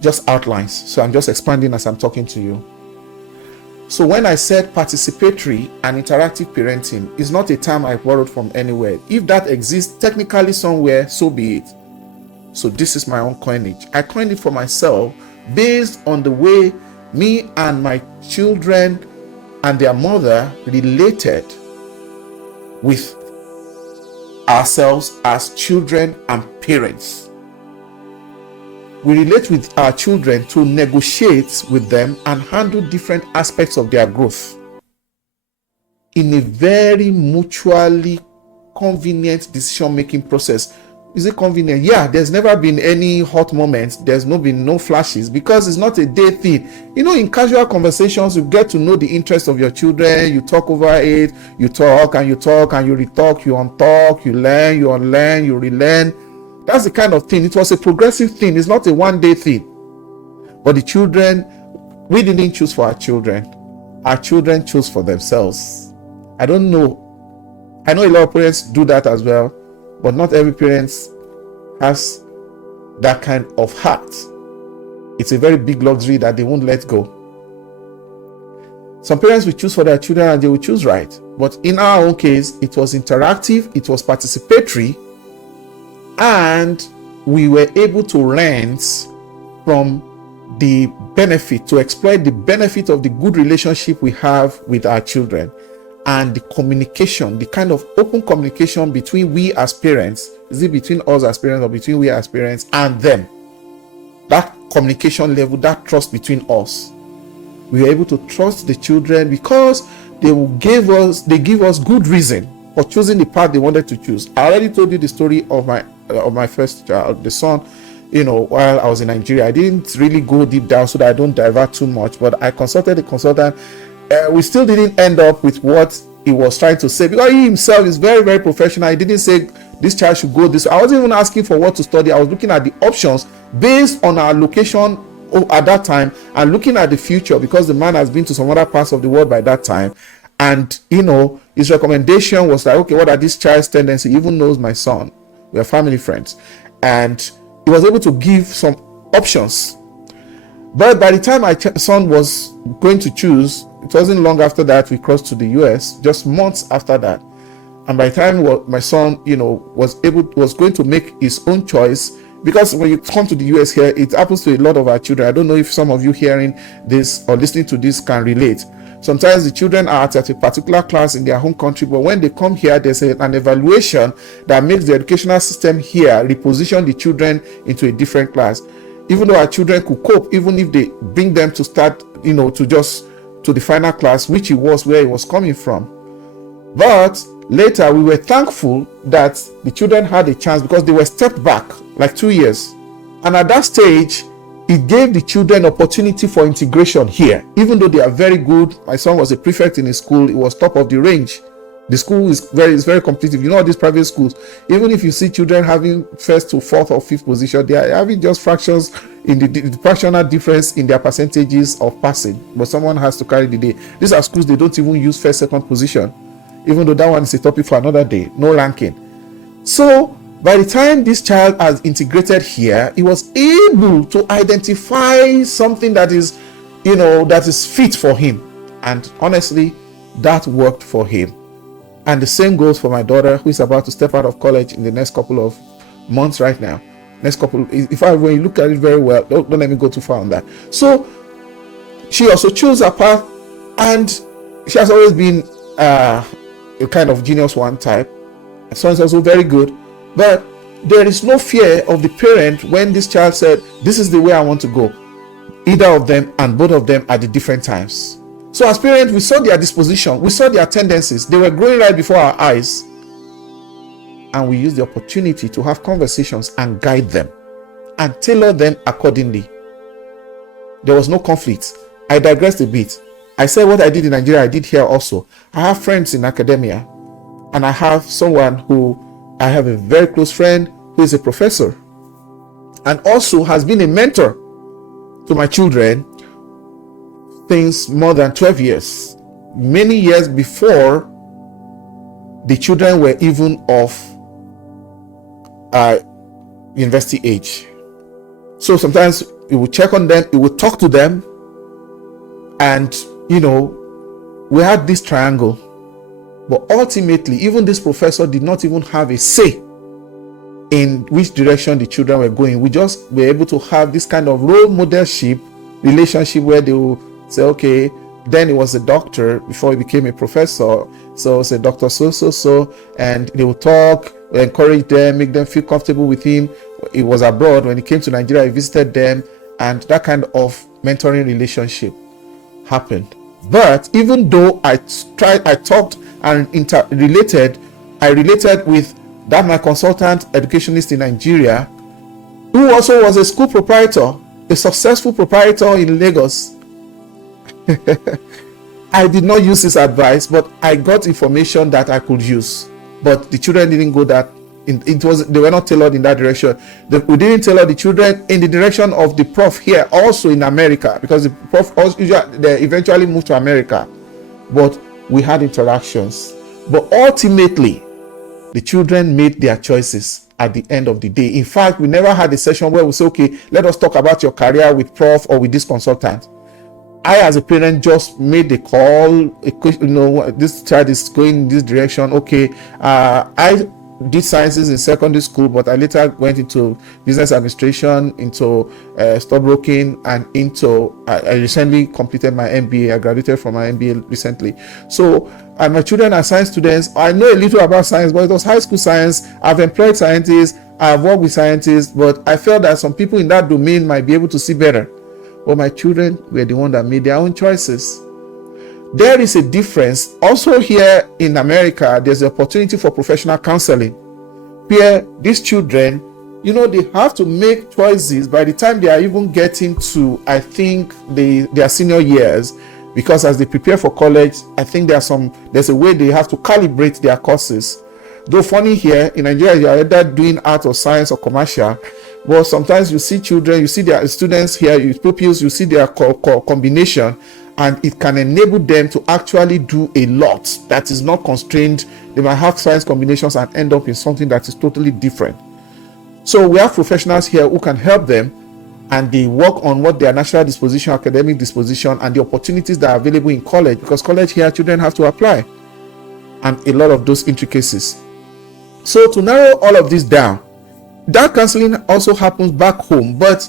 Just outlines. So I'm just expanding as I'm talking to you. So when I said participatory and interactive parenting, it's not a term I borrowed from anywhere. If that exists technically somewhere, so be it. So this is my own coinage. I coined it for myself based on the way me and my children and their mother related with ourselves as children and parents. We relate with our children to negotiate with them and handle different aspects of their growth in a very mutually convenient decision-making process. Is it convenient? Yeah, there's never been any hot moments. There's been no flashes because it's not a day thing. In casual conversations, you get to know the interests of your children. You talk over it. You talk and you retalk, you untalk, you learn, you unlearn, you relearn. That's the kind of thing. It was a progressive thing. It's not a one-day thing. But the children, we didn't choose for our children. Our children chose for themselves. I don't know. I know a lot of parents do that as well. But not every parent has that kind of heart. It's a very big luxury that they won't let go. Some parents will choose for their children and they will choose right. But in our own case, it was interactive, it was participatory, and we were able to learn from the benefit, to exploit the benefit of the good relationship we have with our children. And the communication, the kind of open communication between we as parents, is it between us as parents or between we as parents and them? That communication level, that trust between us. We were able to trust the children because they give us good reason for choosing the path they wanted to choose. I already told you the story of my first child, the son, while I was in Nigeria. I didn't really go deep down so that I don't divert too much, but I consulted the consultant. We still didn't end up with what he was trying to say because he himself is very, very professional. He didn't say this child should go this. I wasn't even asking for what to study. I was looking at the options based on our location at that time and looking at the future because the man has been to some other parts of the world by that time. And his recommendation was like, okay, what are this child's tendencies? He even knows my son. We are family friends, and he was able to give some options. But by the time my son was going to choose, it wasn't long after that we crossed to the US, just months after that. And by the time my son, was going to make his own choice, because when you come to the US here, it happens to a lot of our children. I don't know if some of you hearing this or listening to this can relate. Sometimes the children are at a particular class in their home country, but when they come here, there's an evaluation that makes the educational system here reposition the children into a different class. Even though our children could cope, even if they bring them to start, to the final class, which where he was coming from. But later, we were thankful that the children had a chance because they were stepped back like 2 years. And at that stage, it gave the children opportunity for integration here. Even though they are very good, my son was a prefect in his school, he was top of the range. The school is very competitive. All these private schools, even if you see children having first to fourth or fifth position, they are having just fractions in the fractional difference in their percentages of passing. But someone has to carry the day. These are schools they don't even use first, second position. even though that one is a topic for another day, no ranking. So by the time this child has integrated here, he was able to identify something that is, that is fit for him. And honestly, that worked for him. And the same goes for my daughter, who is about to step out of college in the next couple of months right now. When you look at it very well, don't let me go too far on that. So she also chose her path, and she has always been a kind of genius one type. So it's also very good. But there is no fear of the parent when this child said, this is the way I want to go. Either of them and both of them at the different times. So as parents, we saw their disposition, we saw their tendencies. They were growing right before our eyes. And we used the opportunity to have conversations and guide them and tailor them accordingly. There was no conflict. I digressed a bit. I said what I did in Nigeria, I did here also. I have friends in academia, and I have someone who I have a very close friend who is a professor and also has been a mentor to my children since more than 12 years, many years before the children were even of university age. So sometimes we would check on them, we would talk to them, and we had this triangle. But ultimately, even this professor did not even have a say in which direction the children were going. We just were able to have this kind of role modelship relationship where they will say, okay, then he was a doctor before he became a professor. So it's a doctor so, and they will talk, encourage them, make them feel comfortable with him. He was abroad. When he came to Nigeria, he visited them, and that kind of mentoring relationship happened. But even though I talked and I related with that my consultant educationist in Nigeria, who also was a school proprietor, a successful proprietor in Lagos. I did not use his advice, but I got information that I could use. But the children didn't go that. They were not tailored in that direction. We didn't tailor the children in the direction of the prof here, also in America, because the prof also, they eventually moved to America. But we had interactions. But ultimately, the children made their choices at the end of the day. In fact, we never had a session where we say, okay, let us talk about your career with prof or with this consultant. I, as a parent, just made the call, this child is going in this direction. Okay, I did sciences in secondary school, but I later went into business administration, into stockbroking, and I recently completed my MBA. I graduated from my MBA recently. So my children are science students. I know a little about science, but it was high school science. I've employed scientists, I've worked with scientists, but I felt that some people in that domain might be able to see better. But my children were the ones that made their own choices. There is a difference. Also here in America, there's an opportunity for professional counseling, where these children, they have to make choices by the time they are even getting to, I think, their senior years, because as they prepare for college, I think there's a way they have to calibrate their courses. Though funny here, in Nigeria, you are either doing art or science or commercial, but sometimes you see children, you see their students here, pupils, you see their combination, and it can enable them to actually do a lot that is not constrained. They might have science combinations and end up in something that is totally different. So we have professionals here who can help them, and they work on what their natural disposition, academic disposition, and the opportunities that are available in college, because college here, children have to apply, and a lot of those intricacies. So to narrow all of this down, that counseling also happens back home, but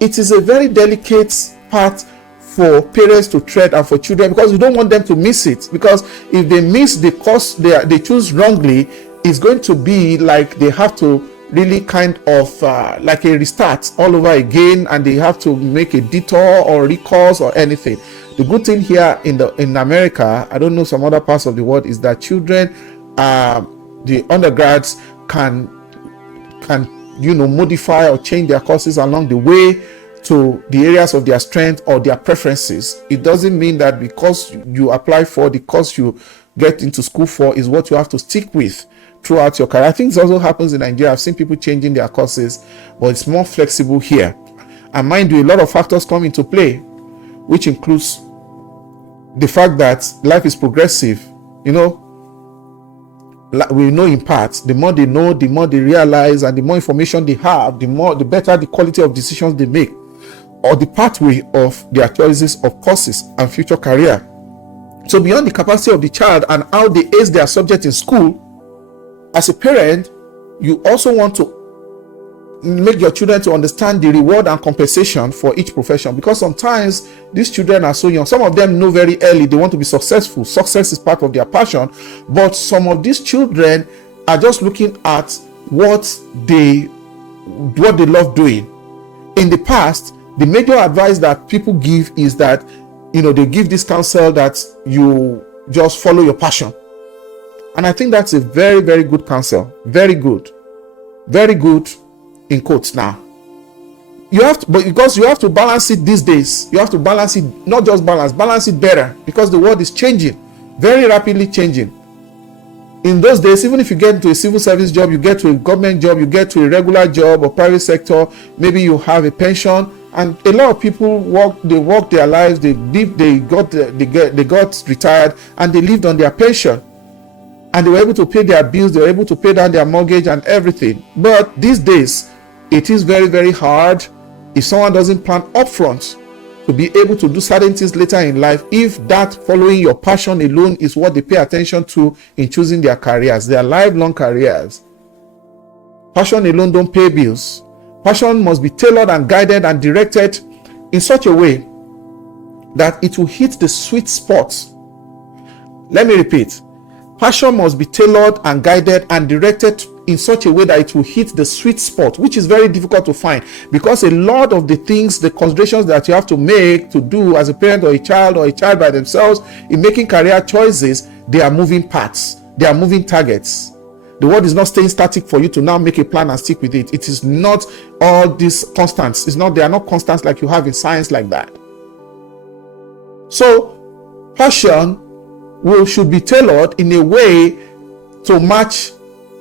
it is a very delicate part for parents to tread and for children, because you don't want them to miss it. Because if they miss the course they choose wrongly, it's going to be like they have to really kind of like a restart all over again, and they have to make a detour or recourse or anything. The good thing here in America, I don't know some other parts of the world, is that children, the undergrads can modify or change their courses along the way to the areas of their strength or their preferences. It doesn't mean that because you apply for the course you get into school for is what you have to stick with throughout your career. I think this also happens in Nigeria. I've seen people changing their courses, but it's more flexible here. And mind you, a lot of factors come into play, which includes the fact that life is progressive. we know in parts. The more they know, the more they realize, and the more information they have, the better the quality of decisions they make, or the pathway of their choices of courses and future career. So beyond the capacity of the child and how they ace their subject in school, as a parent, you also want to make your children to understand the reward and compensation for each profession, because sometimes these children are so young. Some of them know very early they want to be successful. Success is part of their passion, but some of these children are just looking at what they love doing. In the past, the major advice that people give is that, they give this counsel that you just follow your passion. And I think that's a very, very good counsel. Very good in quotes. Now you have to, but because you have to balance it these days, you have to balance it, not just balance it better, because the world is changing, very rapidly changing. In those days, even if you get into a civil service job, you get to a government job, you get to a regular job or private sector, maybe you have a pension, and a lot of people work their lives, they got retired, and they lived on their pension, and they were able to pay their bills, they were able to pay down their mortgage and everything. But these days, it is very, very hard if someone doesn't plan upfront to be able to do certain things later in life, if that following your passion alone is what they pay attention to in choosing their careers, their lifelong careers. Passion alone don't pay bills. Passion must be tailored and guided and directed in such a way that it will hit the sweet spot. Let me repeat. Passion must be tailored and guided and directed in such a way that it will hit the sweet spot, which is very difficult to find, because a lot of the things, the considerations that you have to make to do as a parent or a child by themselves in making career choices, they are moving parts, they are moving targets. The world is not staying static for you to now make a plan and stick with it. It is not all these constants. They are not constants like you have in science like that. So passion should be tailored in a way to match,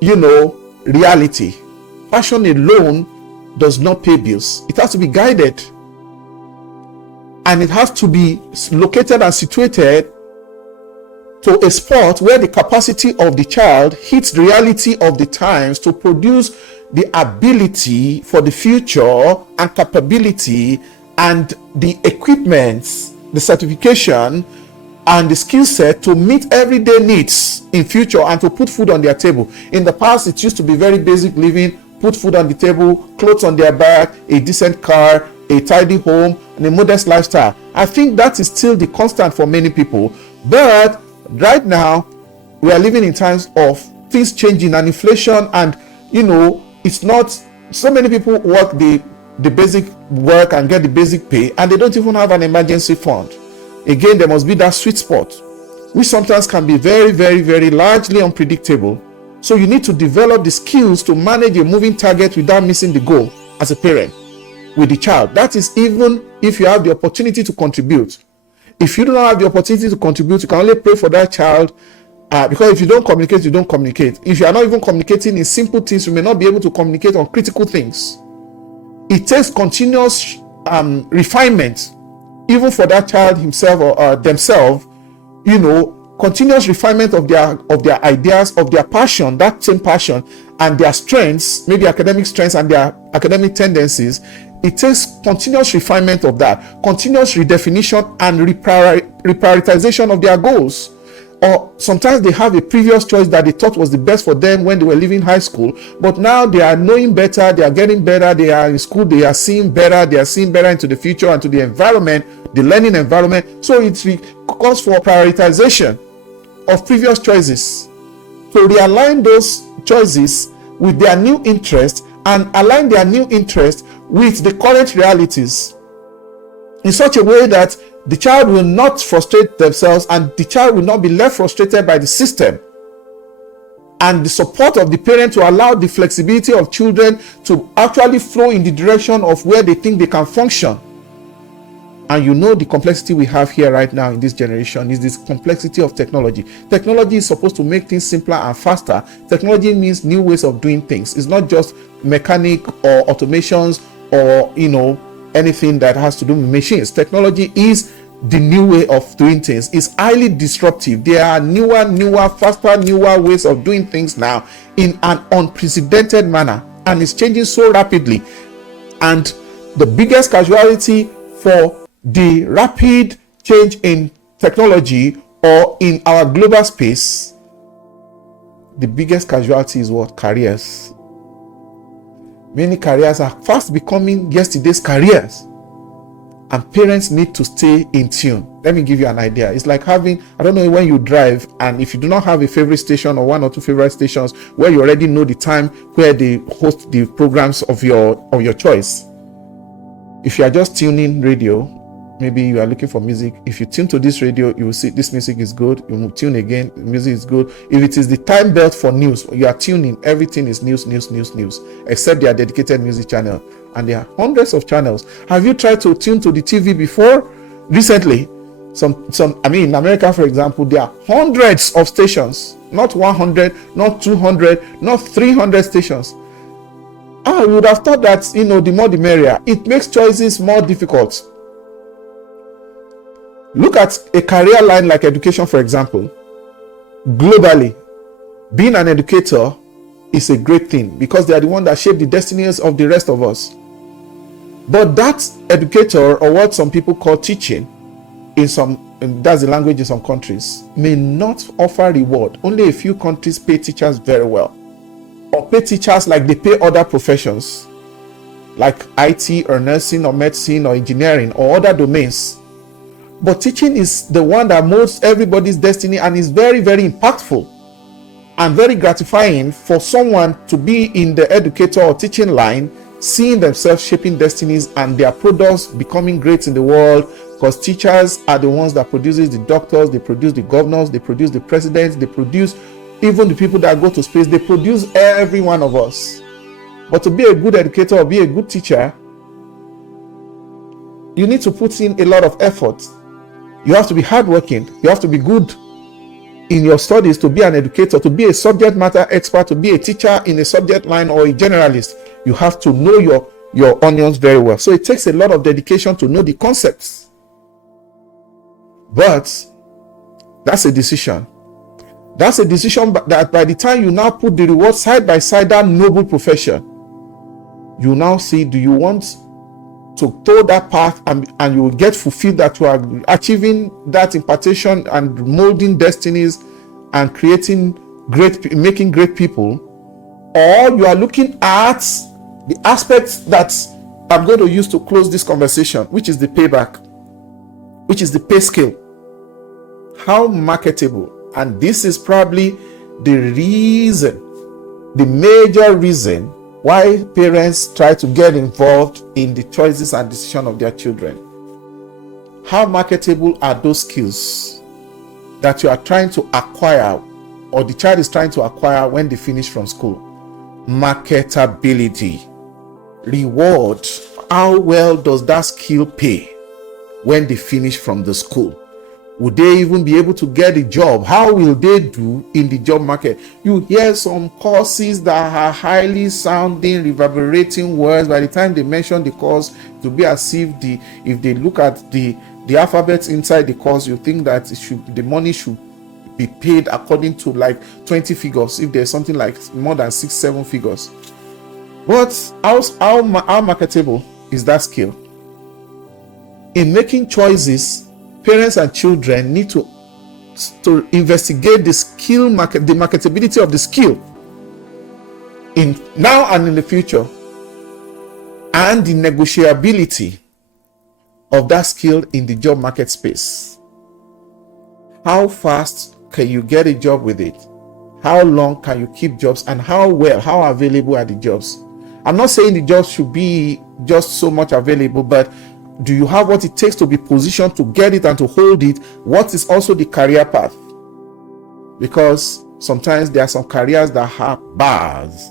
reality. Passion alone does not pay bills. It has to be guided, and it has to be located and situated to a spot where the capacity of the child hits the reality of the times to produce the ability for the future and capability and the equipments, the certification, and the skill set to meet everyday needs in future and to put food on their table. In the past, it used to be very basic living, put food on the table, clothes on their back, a decent car, a tidy home, and a modest lifestyle. I think that is still the constant for many people. But right now, we are living in times of things changing and inflation, and it's not so many people work the basic work and get the basic pay, and they don't even have an emergency fund. Again, there must be that sweet spot, which sometimes can be very, very, very largely unpredictable. So you need to develop the skills to manage a moving target without missing the goal as a parent with the child. That is even if you have the opportunity to contribute. If you do not have the opportunity to contribute, you can only pray for that child, because if you don't communicate, you don't communicate. If you are not even communicating in simple things, you may not be able to communicate on critical things. It takes continuous refinement, even for that child himself or themselves, continuous refinement of their ideas, of their passion, that same passion, and their strengths, maybe academic strengths and their academic tendencies. It takes continuous refinement of that, continuous redefinition and reprioritization of their goals. Or sometimes they have a previous choice that they thought was the best for them when they were leaving high school, but now they are knowing better, they are getting better, they are in school, they are seeing better into the future and to the environment, the learning environment. So it calls for prioritization of previous choices, to realign those choices with their new interests and align their new interests with the current realities in such a way that the child will not frustrate themselves and the child will not be left frustrated by the system, and the support of the parent to allow the flexibility of children to actually flow in the direction of where they think they can function. And the complexity we have here right now in this generation is this complexity of technology. Technology is supposed to make things simpler and faster. Technology means new ways of doing things. It's not just mechanic or automations or anything that has to do with machines. Technology is the new way of doing things. It's highly disruptive. There are newer, faster, newer ways of doing things now in an unprecedented manner, and it's changing so rapidly. And the biggest casualty for the rapid change in technology or in our global space, the biggest casualty is what? Careers. Many careers are fast becoming yesterday's careers, and parents need to stay in tune. Let me give you an idea. It's like having, I don't know, when you drive, and if you do not have a favorite station or one or two favorite stations where you already know the time where they host the programs of your choice. If you are just tuning radio, maybe you are looking for music. If you tune to this radio, you will see this music is good. You will tune again, music is good. If it is the time belt for news, you are tuning, everything is news, except their dedicated music channel. And there are hundreds of channels. Have you tried to tune to the TV before? Recently, in America, for example, there are hundreds of stations, not 100, not 200, not 300 stations. I would have thought that, the more the merrier. It makes choices more difficult. Look at a career line like education, for example. Globally, being an educator is a great thing because they are the one that shape the destinies of the rest of us. But that educator, or what some people call teaching, that's the language in some countries, may not offer reward. Only a few countries pay teachers very well, or pay teachers like they pay other professions, like IT or nursing or medicine or engineering or other domains. But teaching is the one that molds everybody's destiny and is very, very impactful and very gratifying for someone to be in the educator or teaching line, seeing themselves shaping destinies and their products becoming great in the world, because teachers are the ones that produces the doctors, they produce the governors, they produce the presidents, they produce even the people that go to space, they produce every one of us. But to be a good educator or be a good teacher, you need to put in a lot of effort. You have to be hardworking. You have to be good in your studies to be an educator, to be a subject matter expert, to be a teacher in a subject line or a generalist. You have to know your onions very well. So it takes a lot of dedication to know the concepts. But that's a decision. That's a decision that by the time you now put the reward side by side, that noble profession, you now see, do you want to tow that path and you will get fulfilled that you are achieving that impartation and molding destinies and making great people, or you are looking at the aspects that I'm going to use to close this conversation, which is the payback, which is the pay scale. How marketable, and this is probably the major reason why parents try to get involved in the choices and decision of their children. How marketable are those skills that you are trying to acquire, or the child is trying to acquire when they finish from school? Marketability, reward. How well does that skill pay when they finish from the school? Would they even be able to get a job? How will they do in the job market? You hear some courses that are highly sounding, reverberating words. By the time they mention the course, to be as if they look at the alphabets inside the course, you think that the money should be paid according to like 20 figures, if there's something like more than 6-7 figures. But how marketable is that skill? In making choices, parents and children need to investigate the marketability of the skill in now and in the future, and the negotiability of that skill in the job market space. How fast can you get a job with it? How long can you keep jobs, and how available are the jobs? I'm not saying the jobs should be just so much available, but do you have what it takes to be positioned to get it and to hold it? What is also the career path? Because sometimes there are some careers that have bars,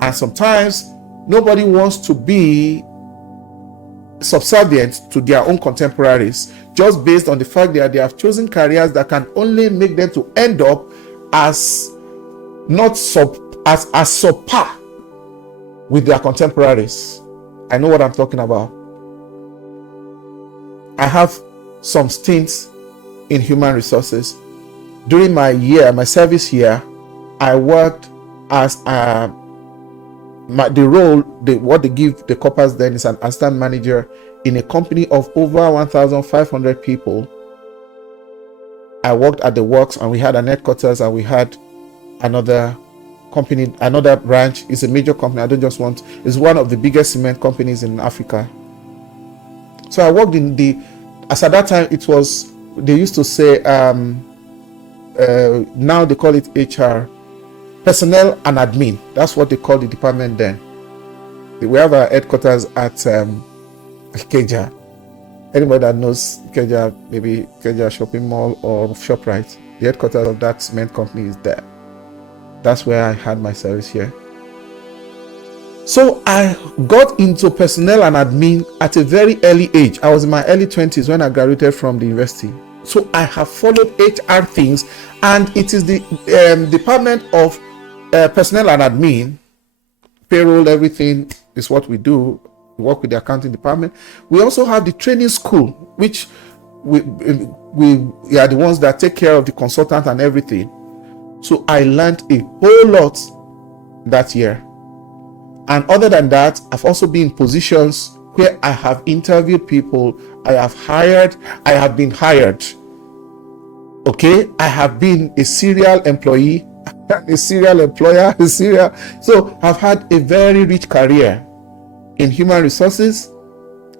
and sometimes nobody wants to be subservient to their own contemporaries just based on the fact that they have chosen careers that can only make them to end up as subpar with their contemporaries. I know what I'm talking about. I have some stints in human resources. During my service year, I worked as what they give the corpers then is an assistant manager in a company of over 1,500 people. I worked at the works, and we had an headquarters, and we had another company, another branch. It's a major company. It's one of the biggest cement companies in Africa. So I worked as at that time, it was, they used to say, now they call it HR, personnel and admin. That's what they call the department then. We have our headquarters at Ikeja. Anybody that knows Ikeja, maybe Ikeja Shopping Mall or ShopRite, the headquarters of that cement company is there. That's where I had my service here. So I got into personnel and admin at a very early age. I was in my early 20s when I graduated from the university. So I have followed HR things, and it is the department of personnel and admin, payroll, everything is what we do. We work with the accounting department. We also have the training school, which we are the ones that take care of the consultant and everything. So I learned a whole lot that year. And other than that, I've also been in positions where I have interviewed people, I have been hired. Okay, I have been a serial employee, a serial employer, so I've had a very rich career in human resources,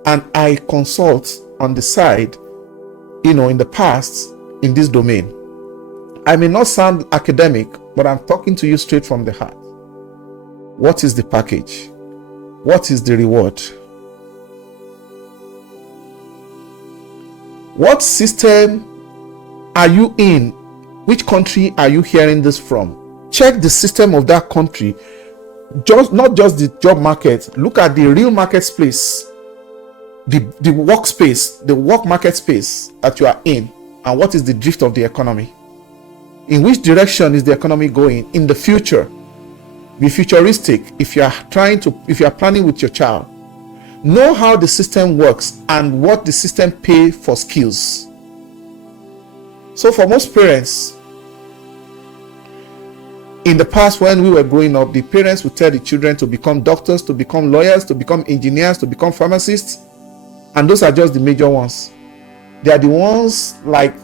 and I consult on the side, in the past in this domain. I may not sound academic, but I'm talking to you straight from the heart. What is the package? What is the reward? What system are you in? Which country are you hearing this from? Check the system of that country. Not just the job market. Look at the real market space, the workspace, the work market space that you are in, and what is the drift of the economy? In which direction is the economy going in the future? Be futuristic if you are planning with your child. Know how the system works and what the system pay for skills. So for most parents, in the past when we were growing up, the parents would tell the children to become doctors, to become lawyers, to become engineers, to become pharmacists, and those are just the major ones. They are the ones like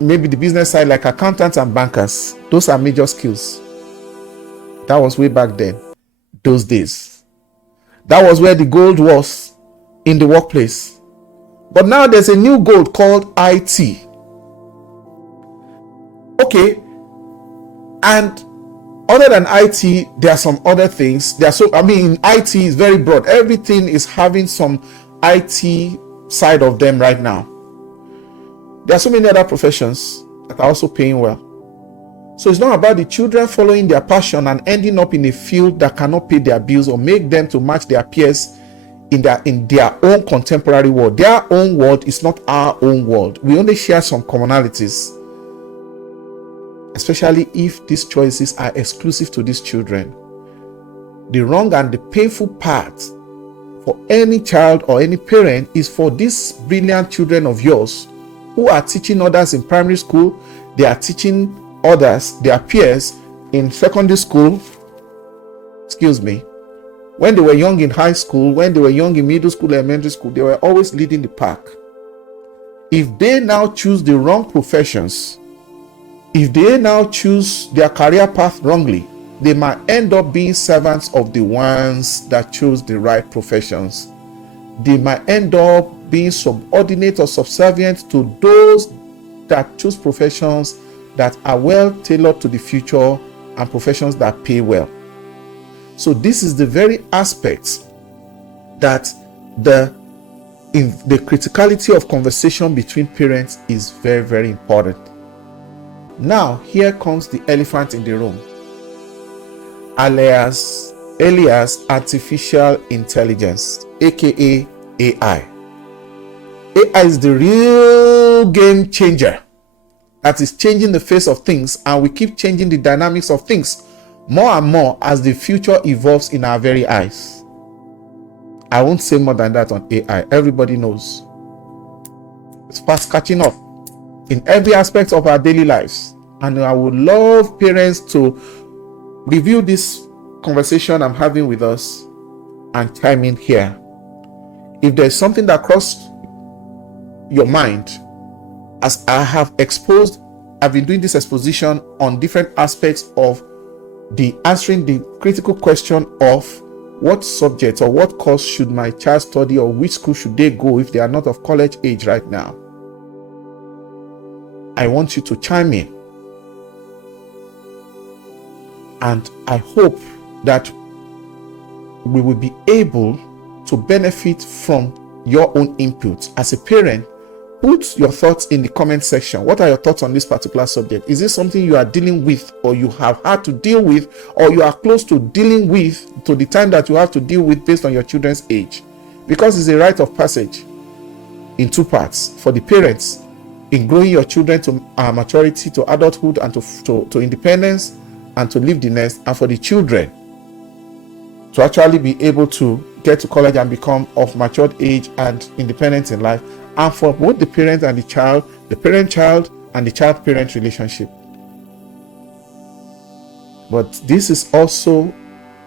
maybe the business side, like accountants and bankers. Those are major skills. That was way back then, those days. That was where the gold was in the workplace. But now there's a new gold called IT. Okay, and other than IT, there are some other things. IT is very broad. Everything is having some IT side of them right now. There are so many other professions that are also paying well. So it's not about the children following their passion and ending up in a field that cannot pay their bills or make them to match their peers in their own contemporary world. Their own world is not our own world. We only share some commonalities, especially if these choices are exclusive to these children. The wrong and the painful part for any child or any parent is for these brilliant children of yours who are teaching others in primary school, they are teaching others, their peers in secondary school, when they were young in high school, when they were young in middle school, elementary school, they were always leading the pack. If they now choose the wrong professions, if they now choose their career path wrongly, they might end up being servants of the ones that chose the right professions. They might end up being subordinate or subservient to those that choose professions that are well tailored to the future and professions that pay well. So this is the very aspect that the criticality of conversation between parents is very, very important. Now, here comes the elephant in the room, alias artificial intelligence, aka AI. AI is the real game changer that is changing the face of things, and we keep changing the dynamics of things more and more as the future evolves in our very eyes. I won't say more than that on AI. Everybody knows. It's fast catching up in every aspect of our daily lives. And I would love parents to review this conversation I'm having with us and chime in here. If there's something that crossed your mind, as I have exposed, I've been doing this exposition on different aspects of the answering the critical question of what subject or what course should my child study, or which school should they go if they are not of college age right now. I want you to chime in, and I hope that we will be able to benefit from your own input. As a parent, put your thoughts in the comment section. What are your thoughts on this particular subject? Is this something you are dealing with, or you have had to deal with, or you are close to dealing with, to the time that you have to deal with based on your children's age? Because it's a rite of passage in two parts: for the parents in growing your children to maturity, to adulthood, and to independence, and to leave the nest, and for the children to actually be able to get to college and become of matured age and independent in life, and for both the parent and the child, the parent-child and the child-parent relationship. But this is also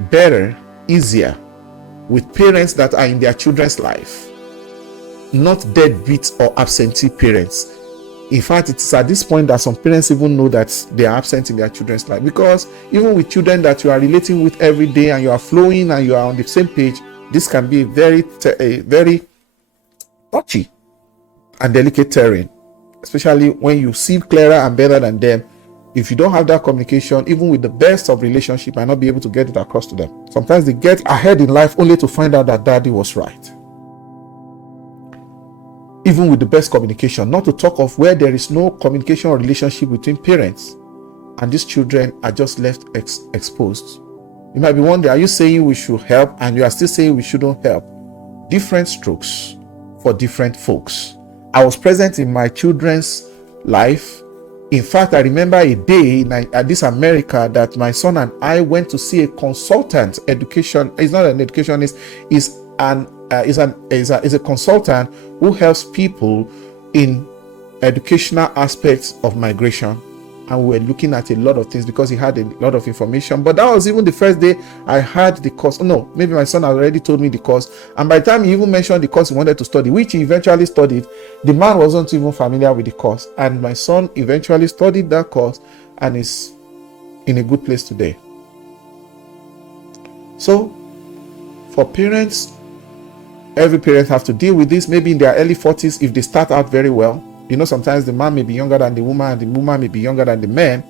better, easier with parents that are in their children's life, not deadbeat or absentee parents. In fact, it is at this point that some parents even know that they are absent in their children's life, because even with children that you are relating with every day and you are flowing and you are on the same page, this can be very touchy and delicate terrain, especially when you see clearer and better than them. If you don't have that communication, even with the best of relationship, might not be able to get it across to them. Sometimes they get ahead in life only to find out that daddy was right. Even with the best communication, not to talk of where there is no communication or relationship between parents, and these children are just left exposed. You might be wondering, are you saying we should help? And you are still saying we shouldn't help. Different strokes for different folks. I was present in my children's life. In fact, I remember a day in this America that my son and I went to see a consultant. Education is not an educationist, is a consultant who helps people in educational aspects of migration. And we were looking at a lot of things because he had a lot of information. But that was even the first day I had the course. Oh, no, maybe my son had already told me the course. And by the time he even mentioned the course he wanted to study, which he eventually studied, the man wasn't even familiar with the course. And my son eventually studied that course and is in a good place today. So, for parents, every parent have to deal with this. Maybe in their early 40s, if they start out very well. You know, sometimes the man may be younger than the woman, and the woman may be younger than the man.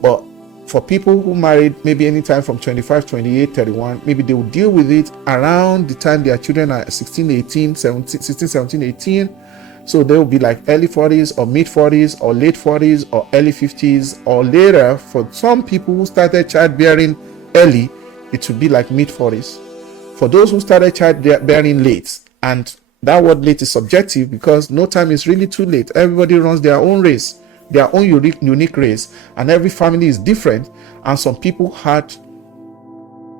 But for people who married maybe anytime from 25, 28, 31, maybe they will deal with it around the time their children are 16, 18, 17, 16, 17, 18. So they will be like early 40s or mid 40s or late 40s or early 50s, or later. For some people who started childbearing early, it would be like mid 40s. For those who started childbearing late, and that word late is subjective because no time is really too late. Everybody runs their own race, their own unique race, and every family is different. And some people had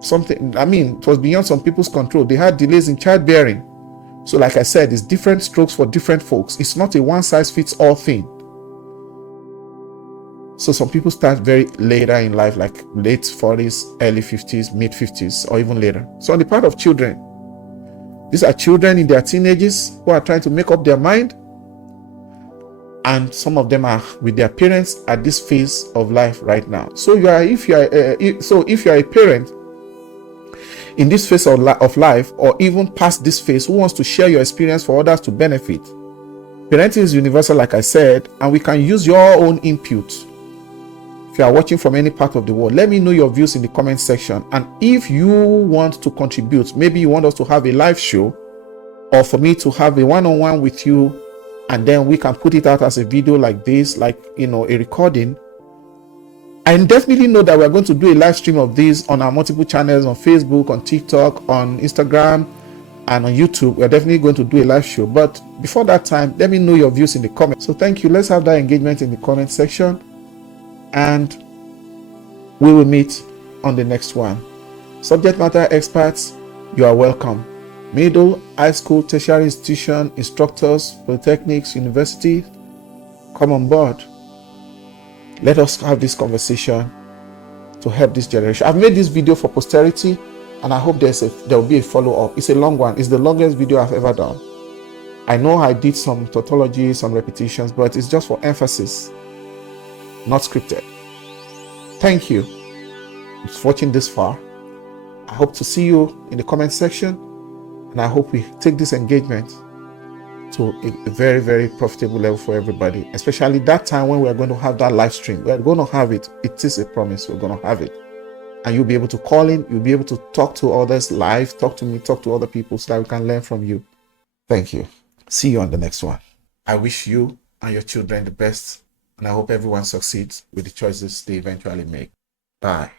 something, it was beyond some people's control. They had delays in childbearing. So like I said, it's different strokes for different folks. It's not a one-size-fits-all thing. So some people start very later in life, like late 40s, early 50s, mid 50s, or even later. So on the part of children, these are children in their teenagers who are trying to make up their mind, and some of them are with their parents at this phase of life right now. So if you are a parent in this phase of life, or even past this phase, who wants to share your experience for others to benefit, parenting is universal, like I said, and we can use your own input. If you are watching from any part of the world, let me know your views in the comment section. And if you want to contribute, maybe you want us to have a live show, or for me to have a one-on-one with you, and then we can put it out as a video like this, like, a recording. I definitely know that we're going to do a live stream of this on our multiple channels, on Facebook, on TikTok, on Instagram, and on YouTube. We're definitely going to do a live show. But before that time, let me know your views in the comments. So thank you. Let's have that engagement in the comment section, and we will meet on the next one. Subject matter experts, you are welcome. middle, high school, tertiary institution, instructors, polytechnics, universities, come on board. Let us have this conversation to help this generation. I've made this video for posterity, and I hope there will be a follow-up. It's a long one. It's the longest video I've ever done. I know I did some tautology, some repetitions, but it's just for emphasis, not scripted. Thank you for watching this far. I hope to see you in the comment section, and I hope we take this engagement to a very, very profitable level for everybody, especially that time when we're going to have that live stream. We're going to have it. It is a promise. We're going to have it. And you'll be able to call in. You'll be able to talk to others live, talk to me, talk to other people so that we can learn from you. Thank you. See you on the next one. I wish you and your children the best, and I hope everyone succeeds with the choices they eventually make. Bye.